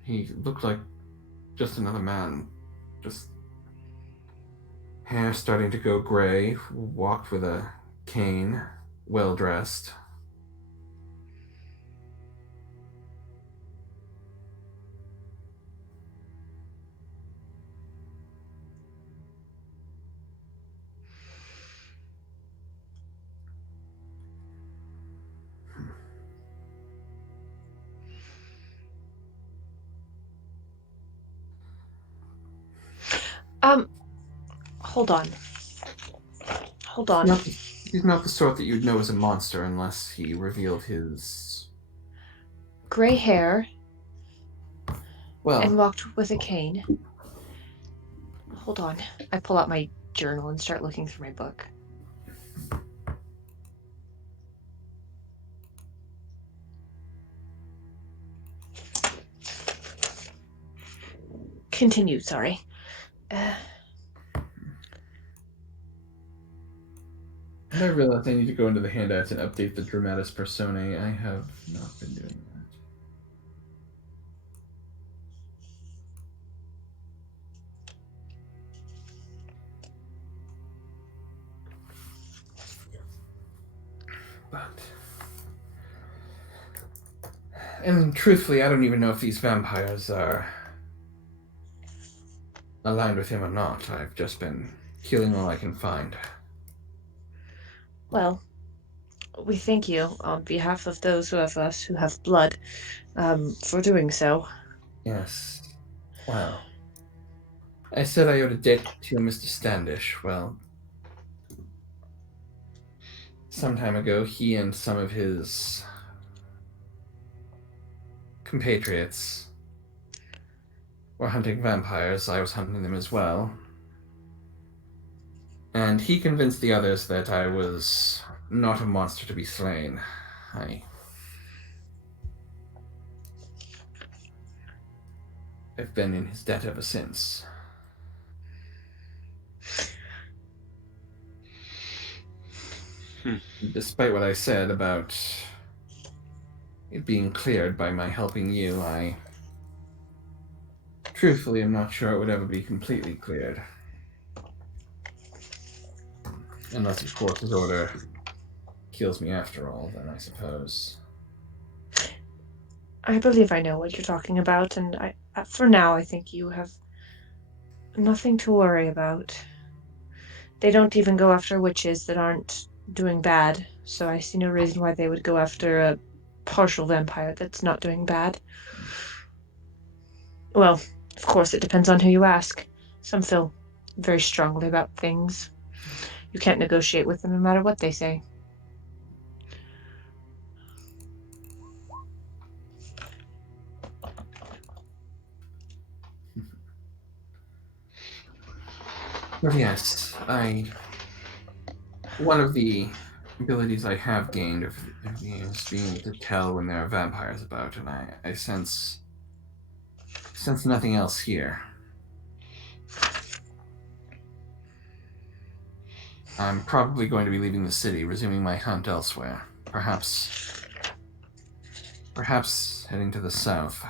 he looked like just another man. Just hair starting to go gray, walked with a cane, well dressed. Hold on. Hold on. He's not the sort that you'd know as a monster unless he revealed his... Gray hair Well, and walked with a cane. Hold on. I pull out my journal and start looking through my book. Continue, sorry. and I realize I need to go into the handouts and update the dramatis personae. I have not been doing that. But... And truthfully, I don't even know if these vampires are aligned with him or not. I've just been killing all I can find. Well, we thank you on behalf of those of us who have blood for doing so. Yes. Wow. I said I owed a debt to Mr. Standish. Well, some time ago, he and some of his compatriots were hunting vampires. I was hunting them as well. And he convinced the others that I was not a monster to be slain. I've been in his debt ever since. Despite what I said about it being cleared by my helping you, I truthfully am not sure it would ever be completely cleared. Unless, of course, his order kills me after all, then I suppose. I believe I know what you're talking about, and for now, I think you have nothing to worry about. They don't even go after witches that aren't doing bad, so I see no reason why they would go after a partial vampire that's not doing bad. Well, of course, it depends on who you ask. Some feel very strongly about things. You can't negotiate with them no matter what they say. But yes, one of the abilities I have gained is being able to tell when there are vampires about, and I sense nothing else here. I'm probably going to be leaving the city, resuming my hunt elsewhere. Perhaps heading to the south.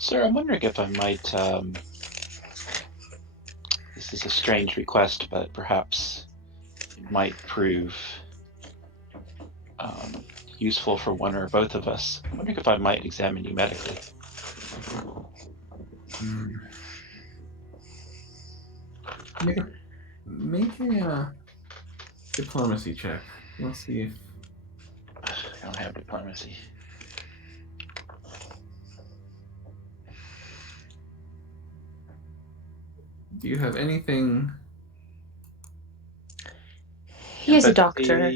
Sir, I'm wondering if I might, this is a strange request, but perhaps it might prove useful for one or both of us. I'm wondering if I might examine you medically. Make a diplomacy check. Let's see if... I don't have diplomacy. Do you have anything? He is a doctor.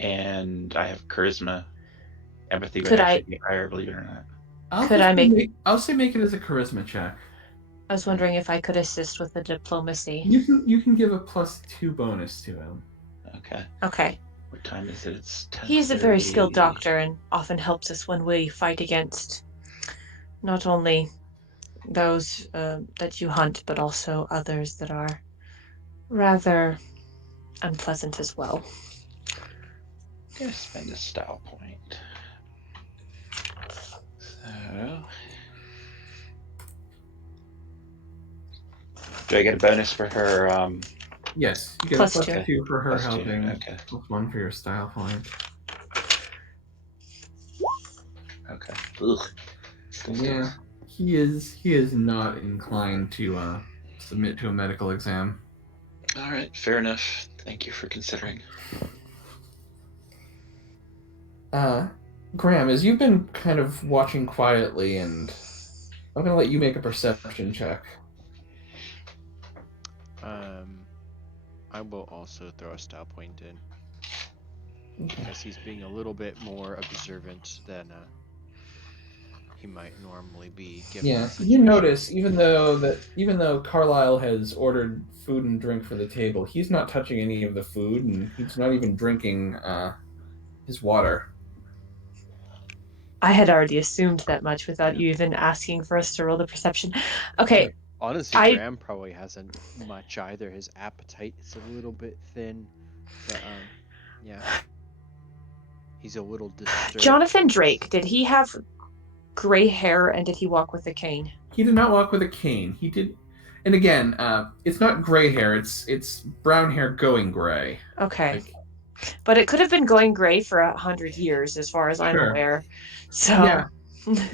And I have charisma. Empathy would Could actually be higher, believe it or not. Could I make- I'll say make it as a charisma check. I was wondering if I could assist with the diplomacy. You can give a +2 bonus to him. Okay. Okay. What time is it? It's 10:30. He's a very skilled doctor and often helps us when we fight against not only those that you hunt, but also others that are rather unpleasant as well. I'm gonna spend a style point. So, do I get a bonus for her? Yes, you get Plus a two. +2 for her +2, helping. okay. +1 for your style point. Okay. Ugh. Still Yeah, stinks. he is not inclined to submit to a medical exam. All right, fair enough. Thank you for considering. Graham, as you've been kind of watching quietly, and I'm gonna let you make a perception check. I will also throw a style point in, Okay. because he's being a little bit more observant than he might normally be. Given Yeah, the you situation. notice even though Carlisle has ordered food and drink for the table, he's not touching any of the food, and he's not even drinking his water. I had already assumed that much without you even asking for us to roll the perception. Okay, Honestly, I- Graham probably hasn't much either. His appetite is a little bit thin, but yeah, he's a little disturbed. Jonathan Drake, did he have gray hair and did he walk with a cane? He did not walk with a cane. He did, and again, it's not gray hair. It's brown hair going gray. Okay. Like, But it could have been going gray for 100 years, as far as I'm Sure. aware. So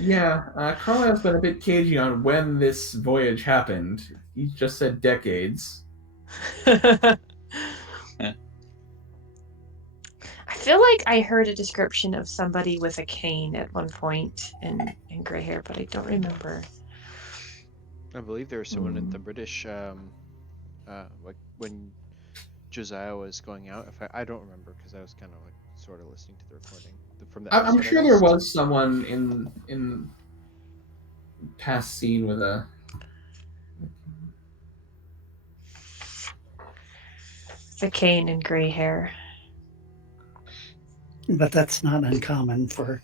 yeah. Carlisle's been a bit cagey on when this voyage happened. He just said decades. I feel like I heard a description of somebody with a cane at one point and gray hair, but I don't remember. I believe there was someone in the British, like when Josiah was going out. I don't remember, because I was kind of like sort of listening to the recording from the I'm episode I sure there missed. was someone in past scene with a. The cane and gray hair. But that's not uncommon for.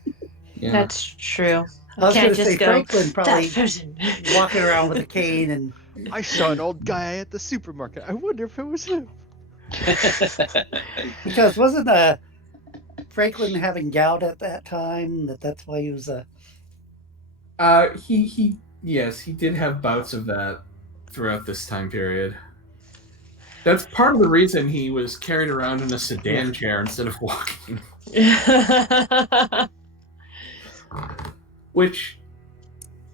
Yeah. That's true. I was Can't going to just say go, Franklin probably that person. walking around with a cane and. I saw an old guy at the supermarket. I wonder if it was him. Because wasn't Franklin having gout at that time? That's why he was a. Yes, he did have bouts of that throughout this time period. That's part of the reason he was carried around in a sedan chair instead of walking. Which,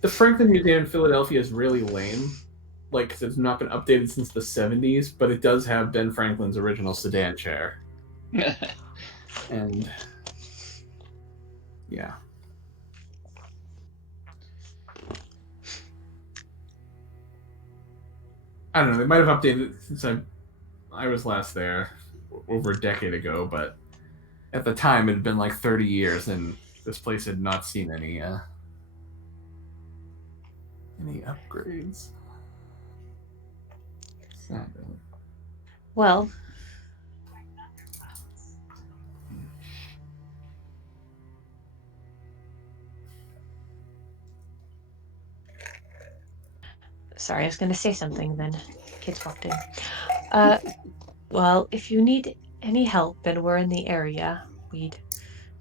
the Franklin Museum in Philadelphia is really lame. Like, 'cause it's not been updated since the 70s, but it does have Ben Franklin's original sedan chair. And, yeah. I don't know, they might have updated it since I was last there over a decade ago, but at the time it had been like 30 years and this place had not seen any upgrades. Sadly. Well, sorry, I was going to say something, then kids walked in. Well, if you need any help and we're in the area, we'd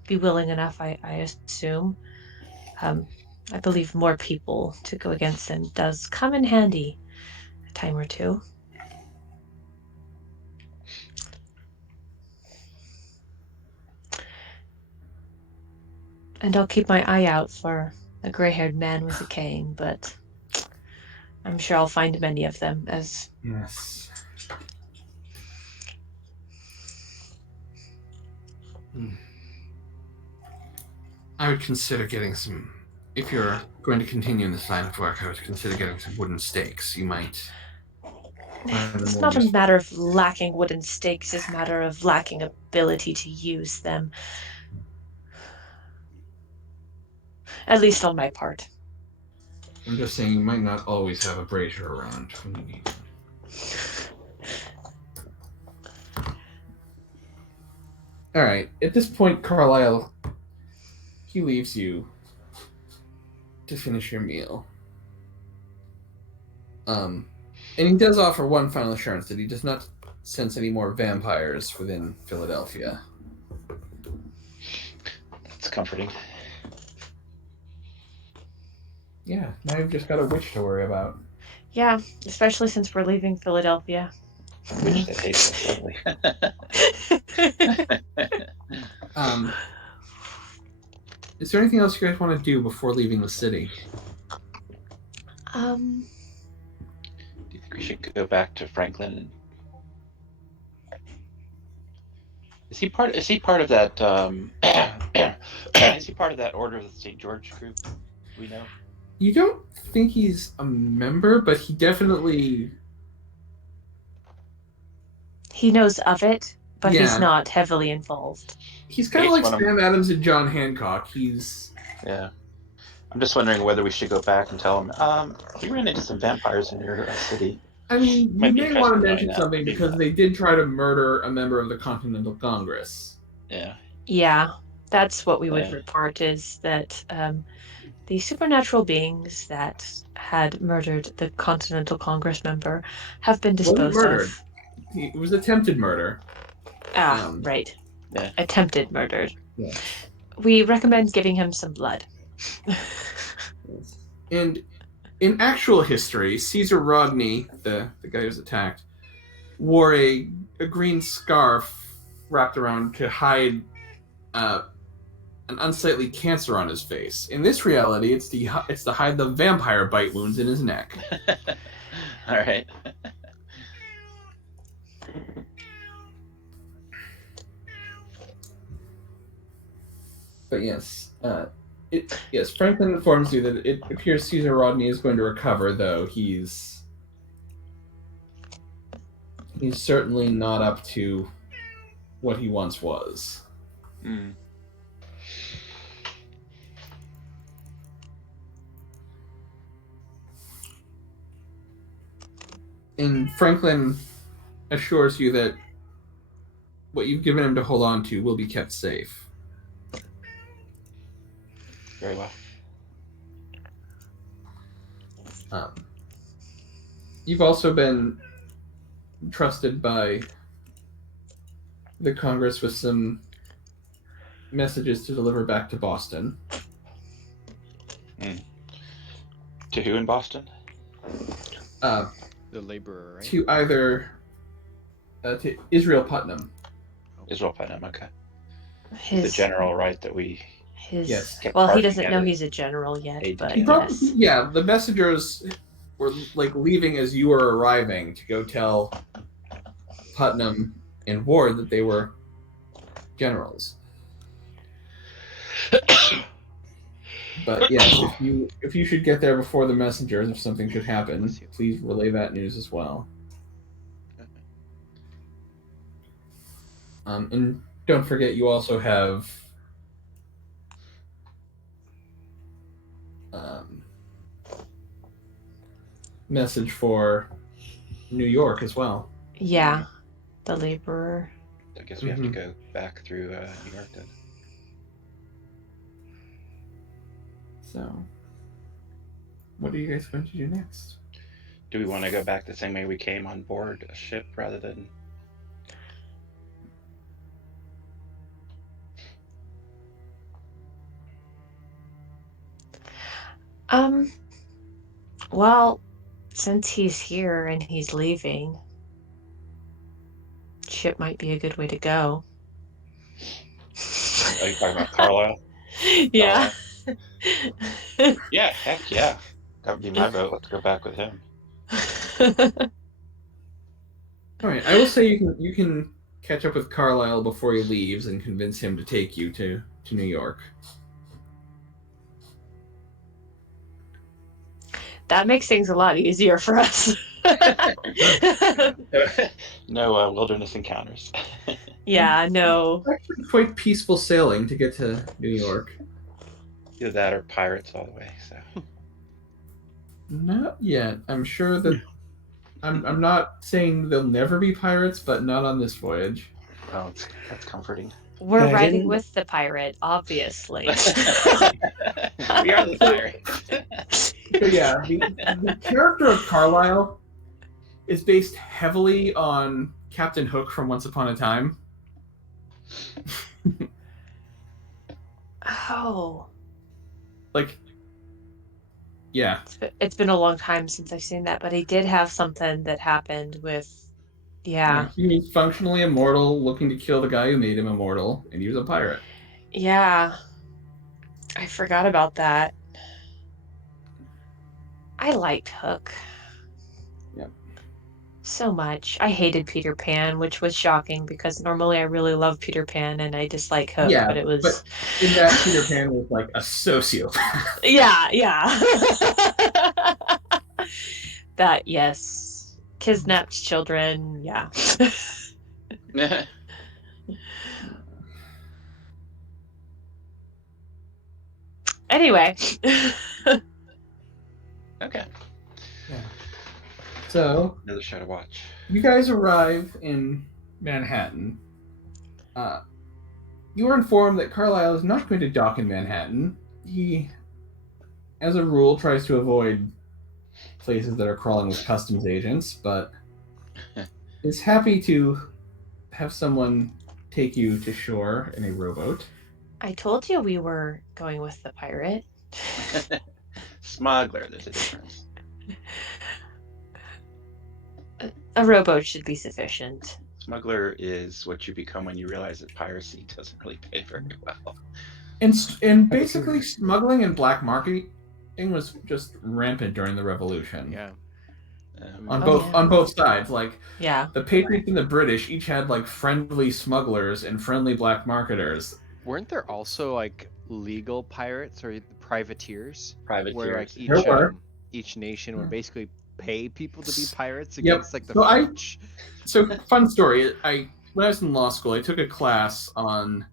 be willing enough, I assume. I believe more people to go against them does come in handy a time or two. And I'll keep my eye out for a gray-haired man with a cane, but I'm sure I'll find many of them, as Yes. I would consider getting some. If you're going to continue in this line of work, I would consider getting some wooden stakes. You might. It's not a matter of lacking wooden stakes, it's a matter of lacking ability to use them. At least on my part. I'm just saying you might not always have a brazier around when you need one. All right. At this point, Carlisle, he leaves you to finish your meal. And he does offer one final assurance that he does not sense any more vampires within Philadelphia. That's comforting. Yeah, now you've just got a witch to worry about. Yeah, especially since we're leaving Philadelphia. Which that hates us, lovely. Is there anything else you guys want to do before leaving the city? Do you think we should go back to Franklin? Is he part of that? Is he part of that Order of the St. George group? We know. You don't think he's a member, but he definitely. He knows of it, but Yeah. he's not heavily involved. He's kind of like Sam Adams and John Hancock. Yeah. I'm just wondering whether we should go back and tell him, we ran into some vampires in your city. I mean, you Might be may want to interested in mention knowing something that. because they did try to murder a member of the Continental Congress. Yeah. Yeah, that's what we would Yeah. report, is that the supernatural beings that had murdered the Continental Congress member have been Wasn't disposed murdered. of. It was attempted murder. Right. Yeah. Attempted murder. Yeah. We recommend giving him some blood. And in actual history, Caesar Rodney, the guy who was attacked, wore a green scarf wrapped around to hide an unsightly cancer on his face. In this reality, it's to hide the vampire bite wounds in his neck. All right. But yes, Franklin informs you that it appears Caesar Rodney is going to recover, though he's certainly not up to what he once was. Mm. And Franklin assures you that what you've given him to hold on to will be kept safe. Very well. You've also been trusted by the Congress with some messages to deliver back to Boston. To who in Boston? The laborer, right? To either to Israel Putnam. Israel Putnam, okay. The His general, right, that we... Yes. Well, he Parking doesn't know at it. he's a general yet, He but probably- yes. Yeah, the messengers were like leaving as you were arriving to go tell Putnam and Ward that they were generals. But yes, if you should get there before the messengers, if something should happen, please relay that news as well. And don't forget, you also have message for New York as well. Yeah, the laborer. I guess we have to go back through New York then. So, what are you guys going to do next? Do we want to go back the same way we came on board a ship rather than... Well, since he's here and he's leaving, ship might be a good way to go. Are you talking about Carlisle? Yeah. Yeah, heck yeah. That would be my vote. Let's go back with him. All right, I will say you can catch up with Carlisle before he leaves and convince him to take you to New York. That makes things a lot easier for us. No wilderness encounters. Yeah, no. It's actually quite peaceful sailing to get to New York. Either that or pirates all the way. So Not yet. I'm sure that I'm not saying they'll never be pirates, but not on this voyage. well, that's comforting. We're Yeah, I riding didn't- with the pirate, obviously. We are the pirates. So yeah, the character of Carlisle is based heavily on Captain Hook from Once Upon a Time. Oh, Like, yeah, it's been a long time since I've seen that, but he did have something that happened with, yeah. he was functionally immortal, looking to kill the guy who made him immortal, and he was a pirate. Yeah. I forgot about that. I liked Hook. Yep. So much. I hated Peter Pan, which was shocking because normally I really love Peter Pan and I dislike Hook, Yeah, but it was but in that Peter Pan was like a sociopath. yeah. That yes. Kidnapped children, yeah. Anyway. Okay. Yeah. So Another show to watch. you guys arrive in Manhattan. You are informed that Carlisle is not going to dock in Manhattan. He, as a rule, tries to avoid places that are crawling with customs agents, but is happy to have someone take you to shore in a rowboat. I told you we were going with the pirate. Smuggler, there's a difference. A rowboat should be sufficient. Smuggler is what you become when you realize that piracy doesn't really pay very well. And basically, smuggling and black marketing was just rampant during the Revolution. Yeah. On Oh, both yeah. on both sides, like Yeah. the Patriots and the British each had like friendly smugglers and friendly black marketers. Weren't there also like legal pirates or privateers? Where like Privateers. There were. each nation would Yeah. basically pay people to be pirates Yep. against like the So French. So fun story. When I was in law school, I took a class on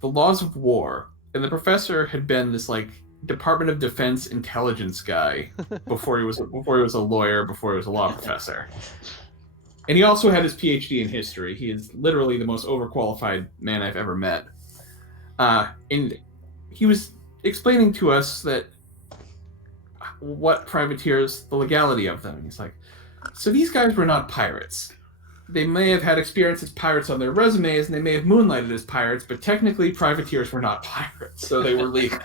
the laws of war, and the professor had been this like Department of Defense intelligence guy before he was a lawyer, before he was a law professor. And he also had his PhD in history. He is literally the most overqualified man I've ever met. And he was explaining to us that what privateers, the legality of them. And he's like, so these guys were not pirates. They may have had experience as pirates on their resumes, and they may have moonlighted as pirates, but technically privateers were not pirates, so they were legal.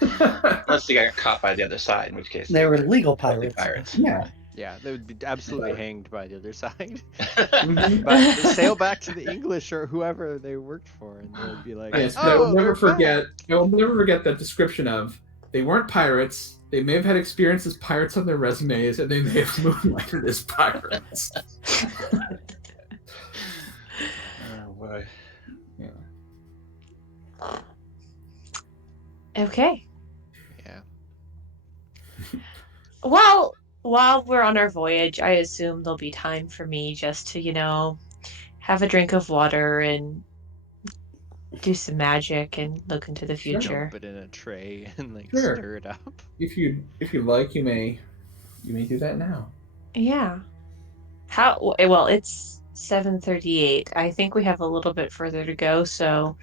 Unless they got caught by the other side, in which case They were legal totally pirates. Yeah. Yeah, they would be absolutely hanged by the other side. Mhm. But they sail back to the English or whoever they worked for, and they'd be like, Yes, but "Oh, I will never we're forget. back." I will never forget that description of they weren't pirates. They may have had experience as pirates on their resumes, and they may have moonlighted as pirates. Oh boy. Okay. Yeah. Well, while we're on our voyage, I assume there'll be time for me just to, have a drink of water and do some magic and look into the Sure. future. Dump it in a tray and like Sure. stir it up. If you like, you may do that now. Yeah. Well, it's 7:38. I think we have a little bit further to go, so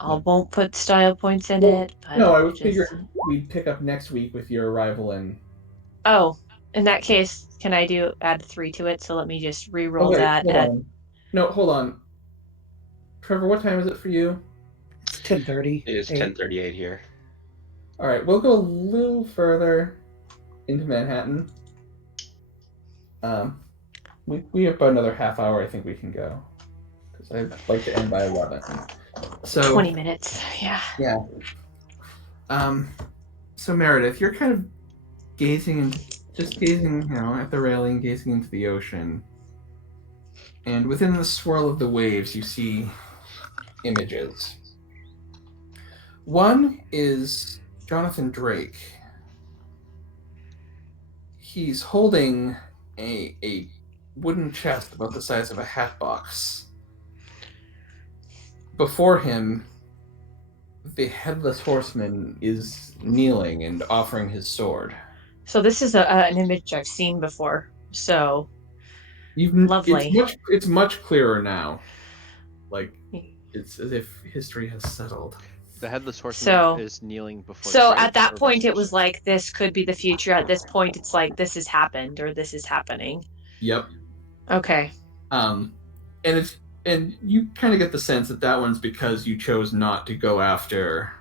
I won't put style points in Well, it. But No, I was just... figuring we'd pick up next week with your arrival in. Oh, in that case, can I add 3 to it? So let me just re-roll Oh, wait, that hold at on. No, hold on. Trevor, what time is it for you? It's 10:30. It is 10:38 here. All right, we'll go a little further into Manhattan. We have about another half hour. I think we can go because I'd like to end by 11. So 20 minutes. Yeah. So Meredith, you're kind of gazing at the railing, gazing into the ocean, and within the swirl of the waves, you see images. One is Jonathan Drake. He's holding a wooden chest about the size of a hat box. Before him the headless horseman is kneeling and offering his sword. So this is an image I've seen before. So lovely. It's much clearer now. Like it's as if history has settled. The headless horseman So- is kneeling before. So the grave, at that or point, vice it was versa? like this could be the future. At this point, it's like this has happened or this is happening. Yep. Okay. And you kind of get the sense that one's because you chose not to go after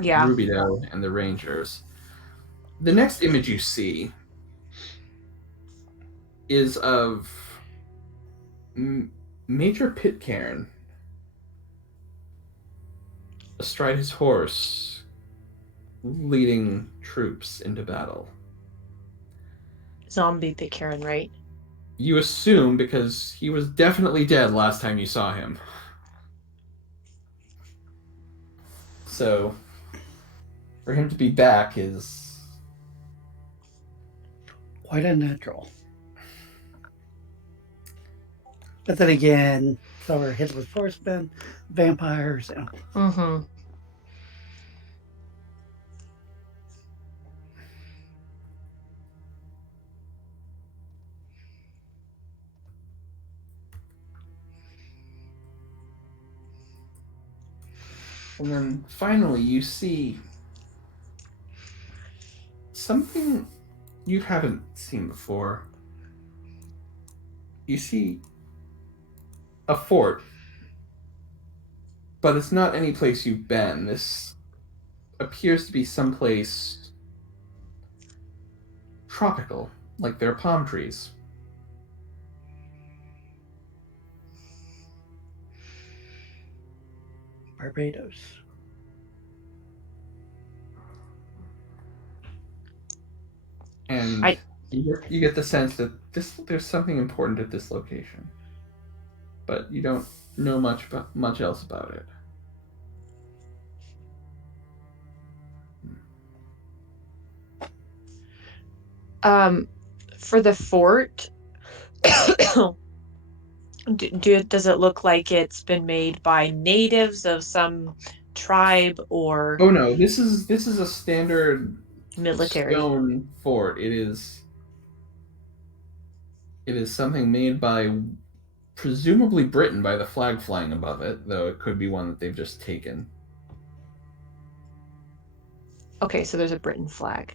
Yeah. Rubido and the Rangers. The next image you see is of Major Pitcairn astride his horse, leading troops into battle. Zombie Pitcairn, right? You assume because he was definitely dead last time you saw him. So, for him to be back is quite unnatural. But then again, so are headless horsemen, vampires. You know. Mm-hmm. And then finally you see something you haven't seen before. You see a fort, but it's not any place you've been. This appears to be someplace tropical, like there are palm trees. Barbados. And you get the sense that there's something important at this location, but you don't know much else about it. For the fort, does it look like it's been made by natives of some tribe or Oh no, this is a standard military? stone fort. It is something made by presumably Britain by the flag flying above it, though it could be one that they've just taken. Okay, so there's a Britain flag.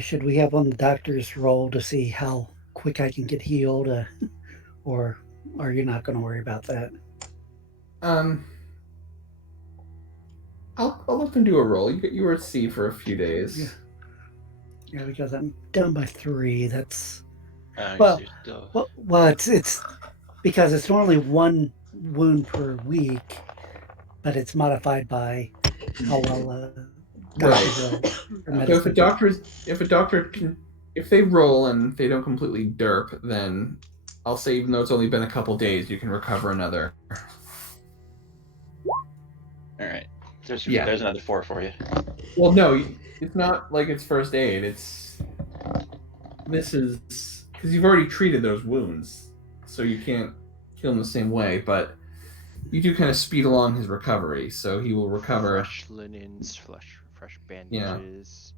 Should we have on the doctor's roll to see how quick I can get healed, or are you not going to worry about that? I'll let them do a roll. You were at sea for a few days. Yeah, because I'm down by 3. That's Well, it's because it's normally 1 wound per week, but it's modified by how well Right. So if they roll and they don't completely derp, then I'll say even though it's only been a couple days, you can recover another. all right. There's Yeah. another 4 for you. Well, no, it's not like it's first aid. This is because you've already treated those wounds, so you can't kill him the same way. But you do kind of speed along his recovery, so he will recover. Fresh linens, fresh bandages,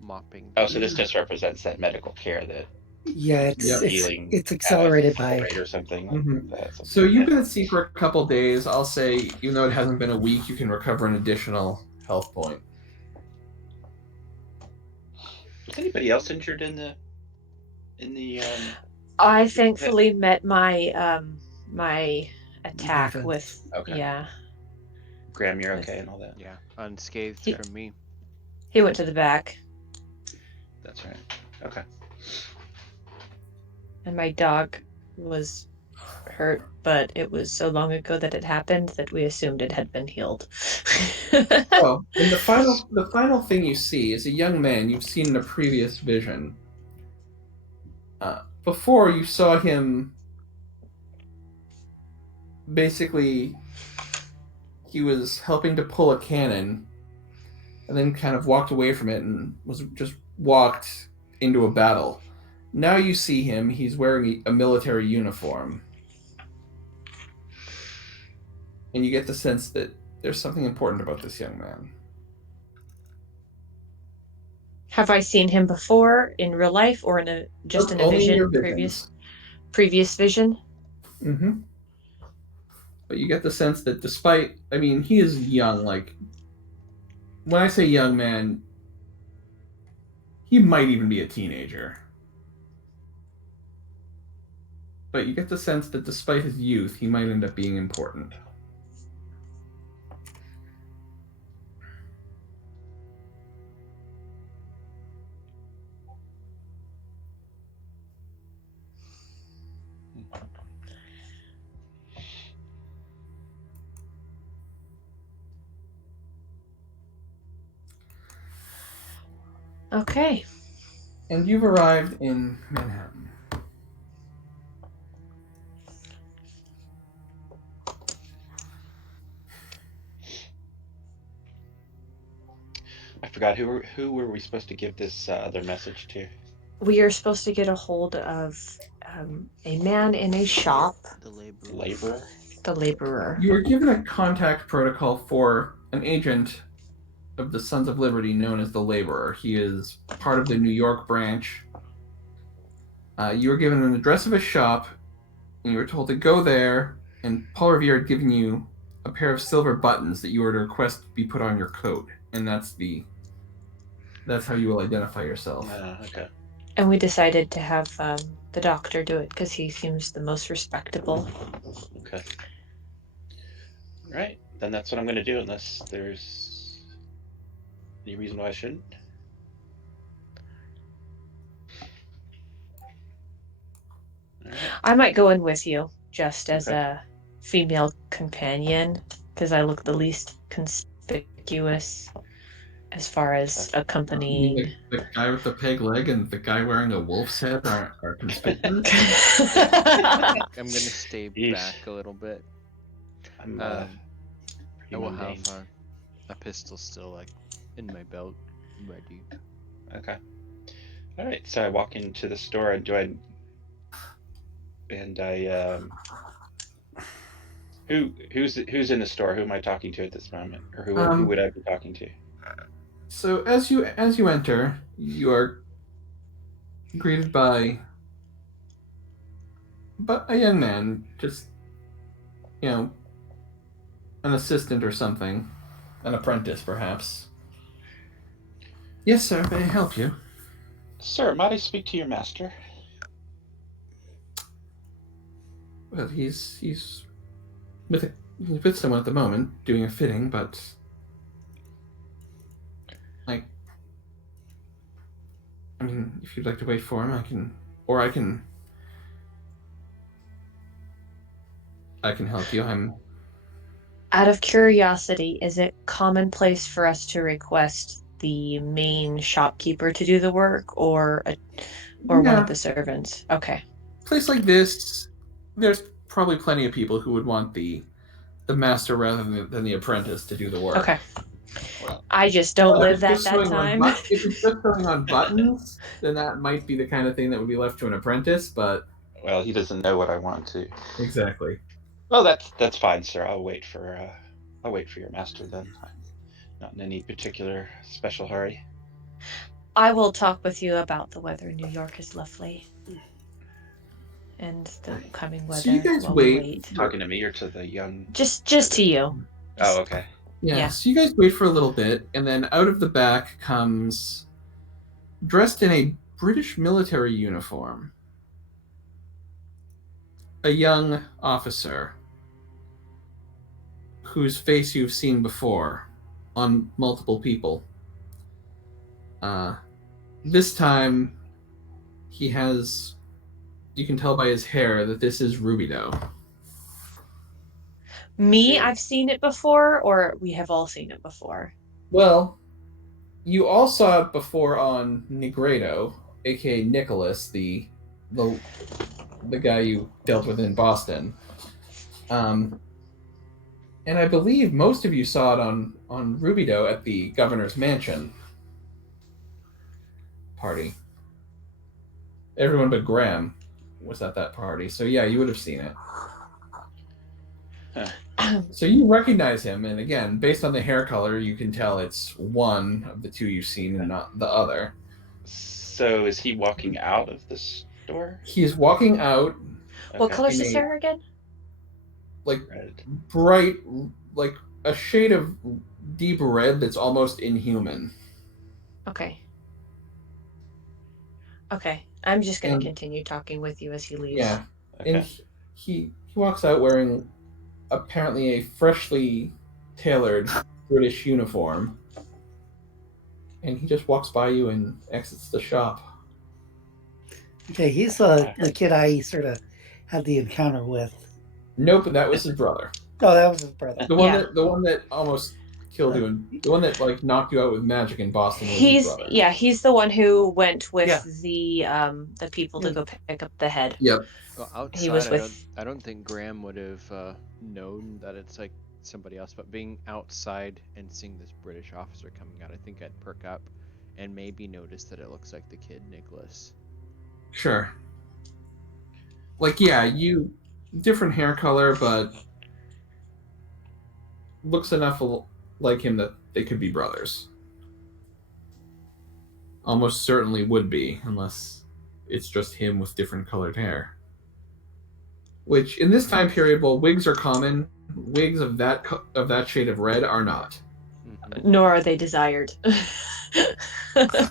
mopping. Oh, so this just represents that medical care that healing it's accelerated by or something Mhm. like that. So you've been at sea for a couple days. I'll say, even though it hasn't been a week, you can recover an additional health point. Was anybody else injured in the I thankfully met my my attack Defense. with Okay. yeah. Graham, you're okay and all that? Yeah, unscathed He- from me. He went to the back, That's right. Okay. and my dog was hurt, but it was so long ago that it happened that we assumed it had been healed. Oh, and the final thing you see is a young man you've seen in a previous vision. Before you saw him basically, he was helping to pull a cannon and then kind of walked away from it and was just walked into a battle. Now you see him, he's wearing a military uniform. And you get the sense that there's something important about this young man. Have I seen him before in real life or in a Only in your vision? visions. Previous vision? Mm-hmm. But you get the sense that despite, he is young, like, when I say young man, he might even be a teenager. But you get the sense that despite his youth, he might end up being important. Okay. And you've arrived in Manhattan. I forgot who were we supposed to give this other message to? We are supposed to get a hold of a man in a shop. The laborer. Laborer? The laborer. You were given a contact protocol for an agent of the Sons of Liberty known as the Laborer. He is part of the New York branch. You were given an address of a shop, and you were told to go there, and Paul Revere had given you a pair of silver buttons that you were to request be put on your coat, and that's how you will identify yourself. Okay. And we decided to have the doctor do it because he seems the most respectable. Okay. Right. Then that's what I'm going to do unless there's any reason why I shouldn't. All right. I might go in with you just as a female companion because I look the least conspicuous as far as accompanying. The guy with the peg leg and the guy wearing a wolf's head are conspicuous. I'm gonna stay back a little bit. I will have a pistol still like in my belt, ready. Okay. All right. So I walk into the store and who's in the store? Who am I talking to at this moment, or who would I be talking to? So as you enter, you are greeted by a young man, just an assistant or something, an apprentice perhaps. Yes, sir. May I help you? Sir, might I speak to your master? Well, he's with someone at the moment doing a fitting, but if you'd like to wait for him, I can help you. Out of curiosity, is it commonplace for us to request the main shopkeeper to do the work, or one of the servants? Okay. Place like this, there's probably plenty of people who would want the master rather than the apprentice to do the work. Okay. I just don't live that time. If it's just sewing on buttons, then that might be the kind of thing that would be left to an apprentice, but... Well, he doesn't know what I want to. Exactly. Well, that's fine, sir. I'll wait for your master then. I'm not in any particular special hurry. I will talk with you about the weather. New York is lovely. And the coming weather. So you guys wait. Talking to me or to the young... Just to you. Oh, okay. Yeah, so you guys wait for a little bit, and then out of the back comes, dressed in a British military uniform, a young officer whose face you've seen before on multiple people. This time, he has... You can tell by his hair that this is Rubidoux. Me, I've seen it before, or we have all seen it before? Well, you all saw it before on Negredo, aka Nicholas, the guy you dealt with in Boston. And I believe most of you saw it on Rubido at the governor's mansion party. Everyone but Graham was at that party, so yeah, you would have seen it. So you recognize him, and again, based on the hair color, you can tell it's one of the two you've seen and not the other. So is he walking out of the store? He's walking out. What color's In his a- hair again? Like Red. bright, like a shade of deep red that's almost inhuman. Okay. Okay. I'm just going And- to continue talking with you as he leaves. Yeah, Okay. and he walks out wearing apparently a freshly tailored British uniform, and he just walks by you and exits the shop. Okay, he's the kid I sort of had the encounter with. Nope, that was his brother. Oh, that was his brother. The one Yeah. the one that almost killed you, and the one that like knocked you out with magic in Boston was his brother. He's the one who went with Yeah. the people to go pick up the head. Yep. Well, outside, He was with I don't think Graham would have known that it's like somebody else. But being outside and seeing this British officer coming out, I think I'd perk up and maybe notice that it looks like the kid Nicholas. Sure. Like, yeah, you different hair color, but looks enough like him that they could be brothers. Almost certainly would be, unless it's just him with different colored hair. Which, in this time period, while wigs are common, wigs of that shade of red are not. Mm-hmm. Nor are they desired. It'd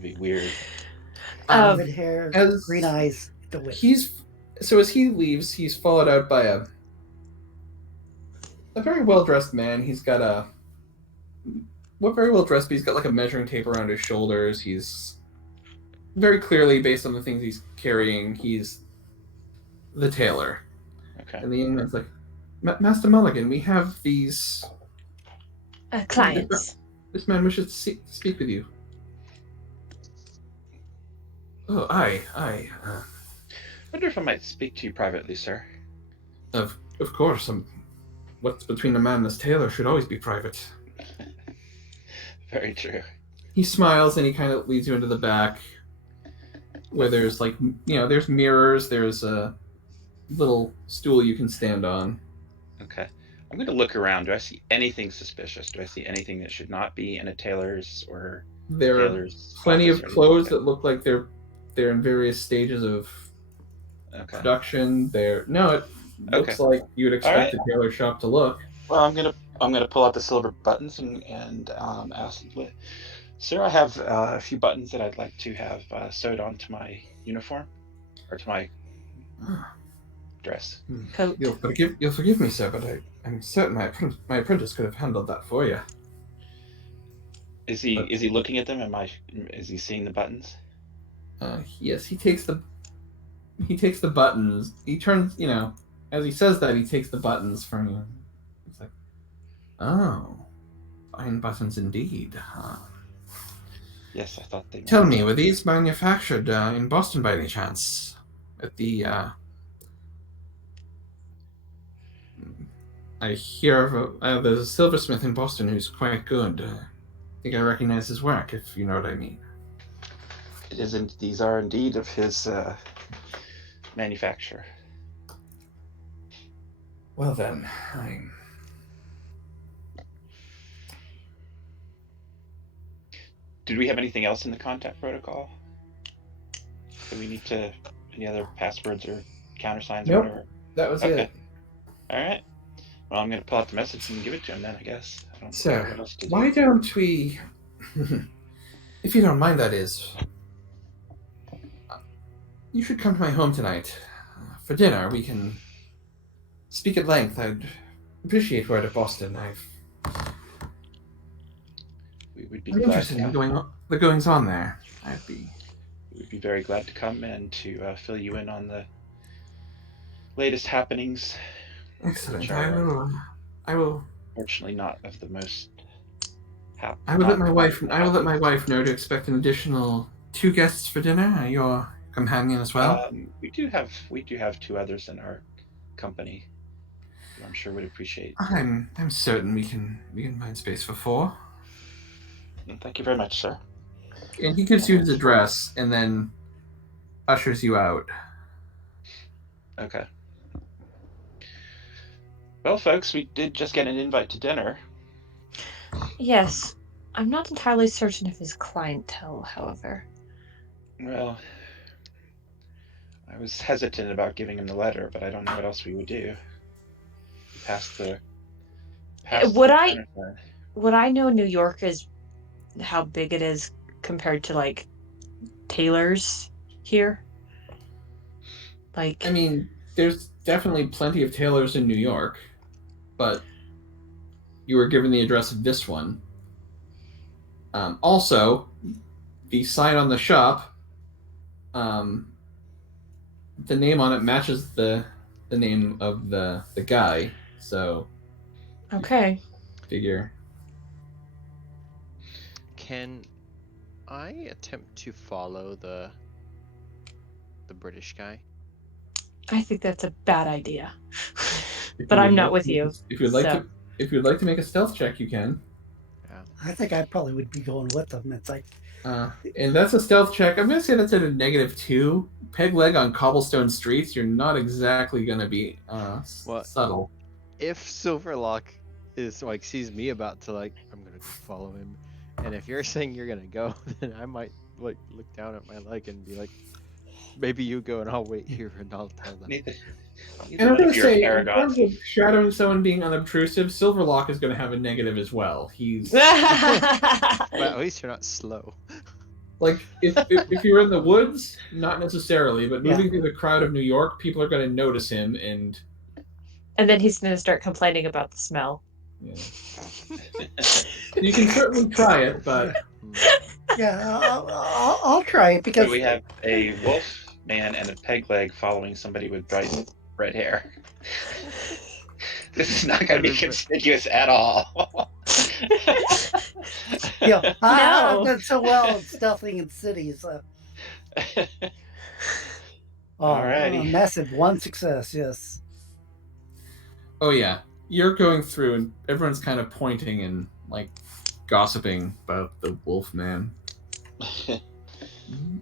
be weird. Red hair, as- green eyes. The witch. As he leaves, he's followed out by a very well dressed man. He's got very well dressed, but he's got like a measuring tape around his shoulders. He's very clearly, based on the things he's carrying, he's the tailor. Okay. And the young man's like, Master Mulligan, we have these. Clients. This man wishes to speak with you. Oh, I wonder if I might speak to you privately, sir. Of course. What's between a man and his tailor should always be private. Very true. He smiles and he kind of leads you into the back, where there's there's mirrors. There's a little stool you can stand on. Okay. I'm going to look around. Do I see anything suspicious? Do I see anything that should not be in a tailor's or There tailor's are plenty office of or anything clothes like that look like they're in various stages of that? Okay. production. It looks like you would expect a tailor shop to look. Well, I'm gonna pull out the silver buttons and ask, sir, I have a few buttons that I'd like to have sewed onto my uniform or to my dress. Coat. You'll forgive me, sir, but I'm certain my apprentice could have handled that for you. Is he looking at them? Is he seeing the buttons? Yes, he takes the buttons. He turns, as he says that, he takes the buttons from you. It's like, oh, fine buttons indeed. Yes, I thought they. Tell me, were these manufactured in Boston by any chance? At the I hear of there's a silversmith in Boston who's quite good. I think I recognize his work, if you know what I mean. These are indeed of his manufacture. Well then, Did we have anything else in the contact protocol? Do we need to any other passwords or countersigns Nope. or whatever? that was Okay. it. All right. Well, I'm gonna pull out the message and give it to him then, I guess. I don't know Sir, what else to do. why don't we, if you don't mind, that is, you should come to my home tonight for dinner. We can speak at length. I'd appreciate word of Boston. We would be I'm glad interested to in come. the goings on there. We'd be very glad to come and to fill you in on the latest happenings. Excellent. Sure. I will. Fortunately, not of the most. I will let my wife know to expect an additional 2 guests for dinner. Your companion as well. We do have 2 others in our company, who I'm sure would appreciate. I'm certain we can find space for 4. Thank you very much, sir. And he gives you his address and then ushers you out. Okay. Well, folks, we did just get an invite to dinner. Yes. I'm not entirely certain of his clientele, however. Well, I was hesitant about giving him the letter, but I don't know what else we would do. Past the countersign. Would I know New York is how big it is compared to like tailors here? Like, I mean, there's definitely plenty of tailors in New York, but you were given the address of this one. Also, the sign on the shop, the name on it matches the name of the guy, so okay. figure. Can I attempt to follow the British guy? I think that's a bad idea. But I'm not with you. If you'd like to make a stealth check, you can. Yeah. I think I probably would be going with them. It's like, And that's a stealth check. I'm gonna say that's at a -2. Peg leg on cobblestone streets. You're not exactly gonna be subtle. If Silverlock is like sees me about to like, I'm gonna go follow him, and if you're saying you're gonna go, then I might like look down at my leg and be like, maybe you go and I'll wait here and I'll tell them. And I'm going to say, in terms of shadowing someone being unobtrusive, Silverlock is going to have a negative as well. He's But at least you're not slow. like, if you're in the woods, not necessarily, but moving through the crowd of New York, people are going to notice him, and then he's going to start complaining about the smell. Yeah. You can certainly try it, but I'll try it because So we have a wolf man and a peg leg following somebody with bright red hair. This is not going to be conspicuous at all. I No. have done so well in stealthing in cities. Alrighty. A massive 1 success, yes. Oh yeah, you're going through and everyone's kind of pointing and like gossiping about the wolf man.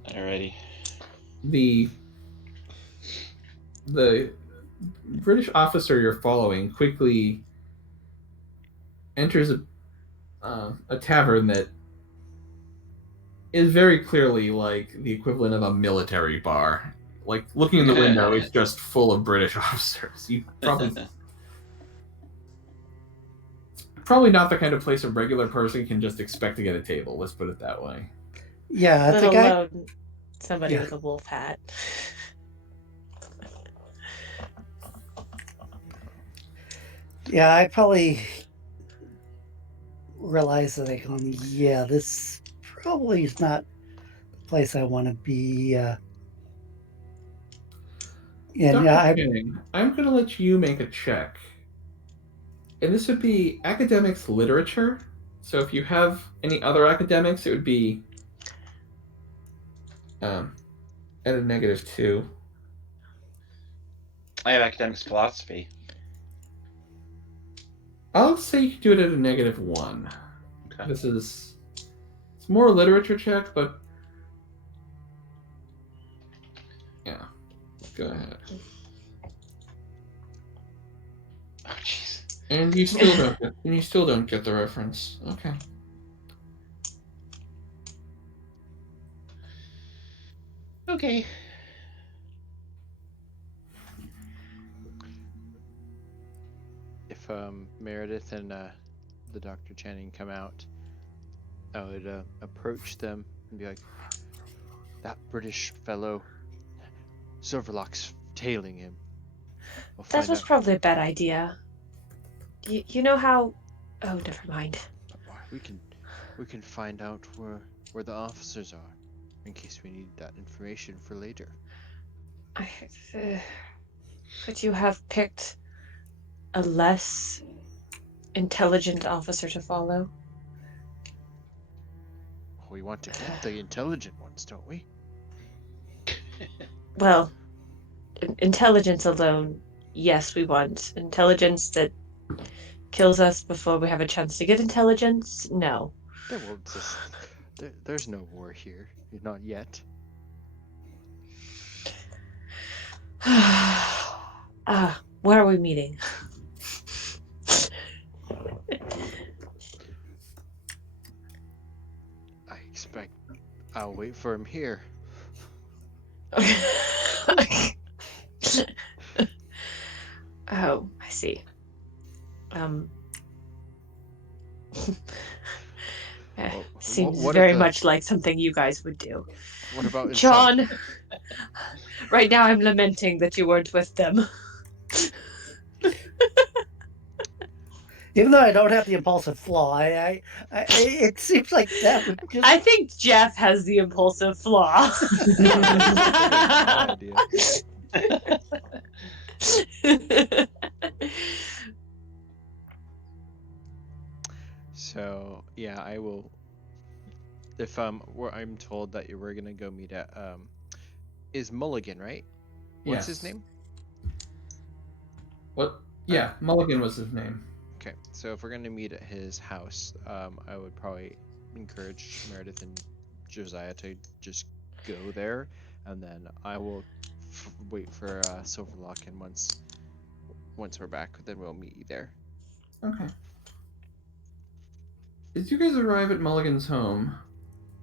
Alrighty. The British officer you're following quickly enters a tavern that is very clearly like the equivalent of a military bar. Like looking in the window, it's just full of British officers. You probably not the kind of place a regular person can just expect to get a table. Let's put it that way. Yeah, Let alone somebody with a wolf hat. Yeah, I probably realize that this probably is not the place I want to be. I'm going to let you make a check. And this would be academics literature. So if you have any other academics, it would be at a -2. I have academics philosophy. I'll say you can do it at a -1. Okay. It's more a literature check, but yeah, go ahead. Oh jeez. And you still don't get the reference. Okay. Okay. If Meredith and the Dr. Channing come out, I would approach them and be like, that British fellow, Silverlock's tailing him. That was probably a bad idea. You know how... Oh, never mind. We can find out where the officers are, in case we need that information for later. Could you have picked a less intelligent officer to follow? We want to get the intelligent ones, don't we? Well, intelligence alone, Yes, we want intelligence that kills us before we have a chance to get intelligence. No. There will just there's no war here. Not yet. Where are we meeting? I expect I'll wait for him here. Oh, I see. Seems what if very the- much like something you guys would do. What about John, right now I'm lamenting that you weren't with them. Even though I don't have the impulsive flaw, it seems like that would just. I think Jeff has the impulsive flaw. Bad idea. So yeah, I will. If I'm told that we're gonna go meet at is Mulligan, right? What's his Yes. name? What? Yeah, Mulligan was his name. Okay, so if we're gonna meet at his house, I would probably encourage Meredith and Josiah to just go there, and then I will wait for Silverlock, and once we're back, then we'll meet you there. Okay. As you guys arrive at Mulligan's home,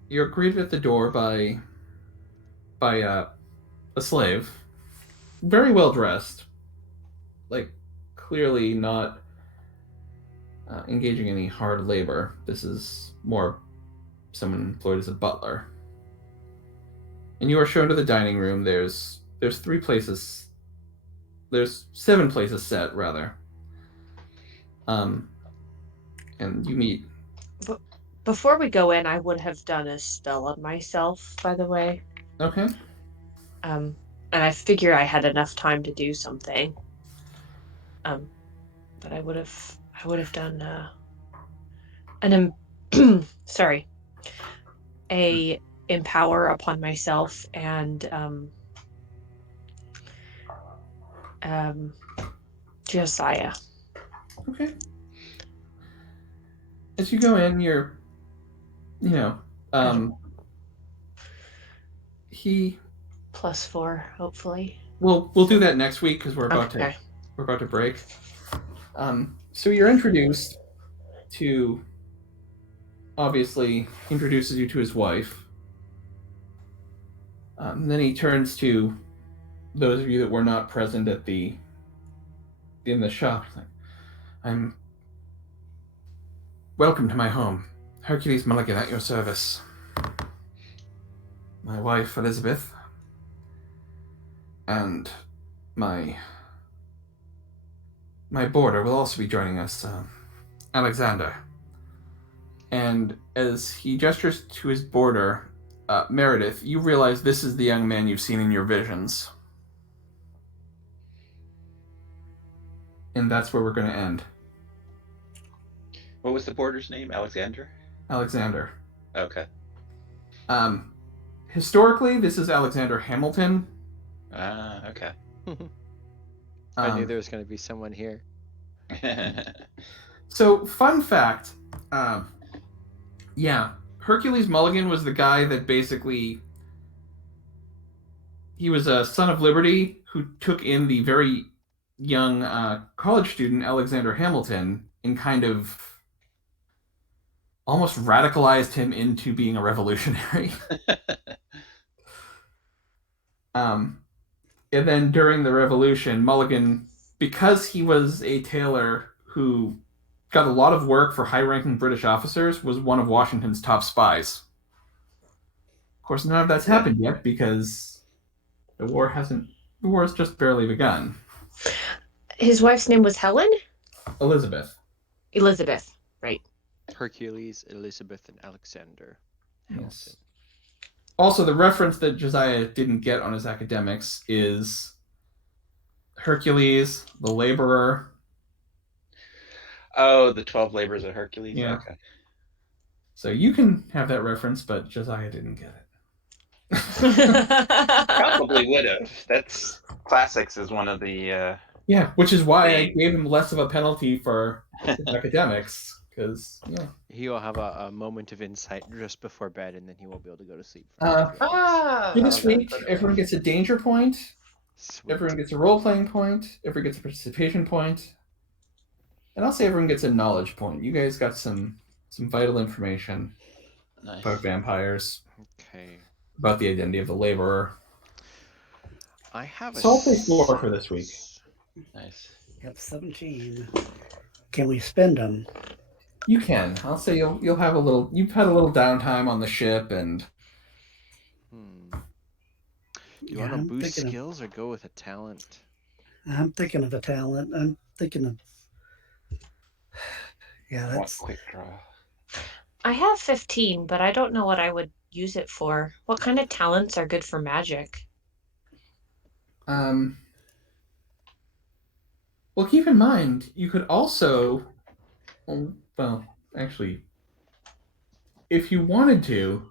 you're greeted at the door by a slave, very well dressed, like clearly not engaging in any hard labor. This is more someone employed as a butler. And you are shown to the dining room. There's 3 places. There's 7 places set, rather. And you meet. Before we go in, I would have done a spell on myself, by the way. Okay. And I figure I had enough time to do something. But I would have done sorry, a empower upon myself and Josiah. Okay. As you go in, you're, he. +4, hopefully. We'll do that next week because we're about to break. So you're introduced to. Obviously, introduces you to his wife. Then he turns to those of you that were not present in the shop. Like, I'm welcome to my home, Hercules Mulligan at your service. My wife Elizabeth, and my boarder will also be joining us, Alexander. And as he gestures to his boarder, Meredith, you realize this is the young man you've seen in your visions. And that's where we're going to end. What was the boarder's name? Alexander? Alexander. Okay. Historically, this is Alexander Hamilton. Okay. I knew there was going to be someone here. So, fun fact, Hercules Mulligan was the guy that basically, he was a son of Liberty who took in the very young college student Alexander Hamilton and kind of almost radicalized him into being a revolutionary. And then during the revolution, Mulligan, because he was a tailor who got a lot of work for high-ranking British officers, was one of Washington's top spies. Of course, none of that's happened yet because the war has just barely begun. His wife's name was Helen? Elizabeth, right. Hercules, Elizabeth, and Alexander Hamilton. Yes. Also, the reference that Josiah didn't get on his academics is Hercules, the laborer. Oh, the 12 labors of Hercules? Yeah. Okay. So you can have that reference, but Josiah didn't get it. Probably would have. That's classics is one of the Yeah, which is why I Dang. gave him less of a penalty for his academics, because yeah. He will have a moment of insight just before bed, and then he won't be able to go to sleep for Uh, 2 hours. For this Okay. week, everyone gets a danger point. Sweet. Everyone gets a role-playing point. Everyone gets a participation point. And I'll say everyone gets a knowledge point. You guys got some vital information Nice. about vampires, Okay. about the identity of the laborer. I have a. So I'll say 4 for this week. Nice. Yep, 17. Can we spend them? You can. I'll say you'll have a little. You've had a little downtime on the ship, and Do you want to boost skills or go with a talent? I'm thinking of a talent. I'm thinking of. Yeah, I want that's. quick draw. I have 15, but I don't know what I would use it for. What kind of talents are good for magic? well, keep in mind you could also. Well, actually, if you wanted to,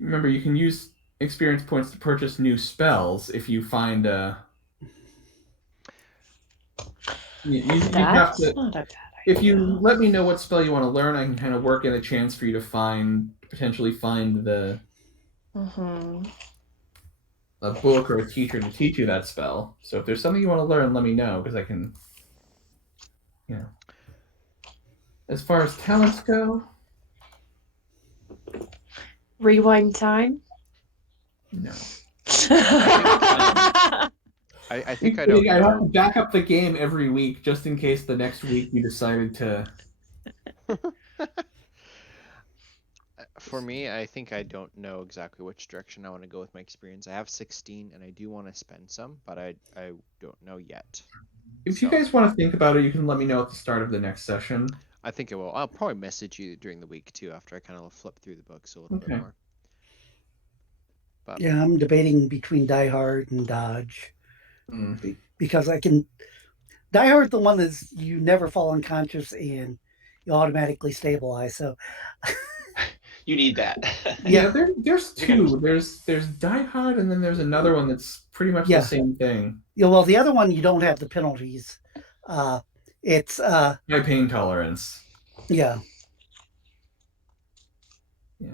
remember you can use experience points to purchase new spells if you find a. You'd have That's to. not a bad If idea. you let me know what spell you want to learn, I can kind of work in a chance for you to potentially find Mm-hmm. a book or a teacher to teach you that spell. So if there's something you want to learn, let me know because I can. As far as talents go, Rewind time? no. I think I don't I have to know. back up the game every week just in case the next week you decided to. For me, I think I don't know exactly which direction I want to go with my experience. I have 16, and I do want to spend some, but I don't know yet. If you guys want to think about it, you can let me know at the start of the next session. I think it will. I'll probably message you during the week too after I kind of flip through the books a little bit more. But Yeah, I'm debating between Die Hard and Dodge because I can. Die Hard's the one that's you never fall unconscious and you automatically stabilize. So You need that. Yeah, there's two. There's Die Hard, and then there's another one that's pretty much the same thing. Yeah, well, the other one you don't have the penalties. It's high pain tolerance. Yeah. Yeah.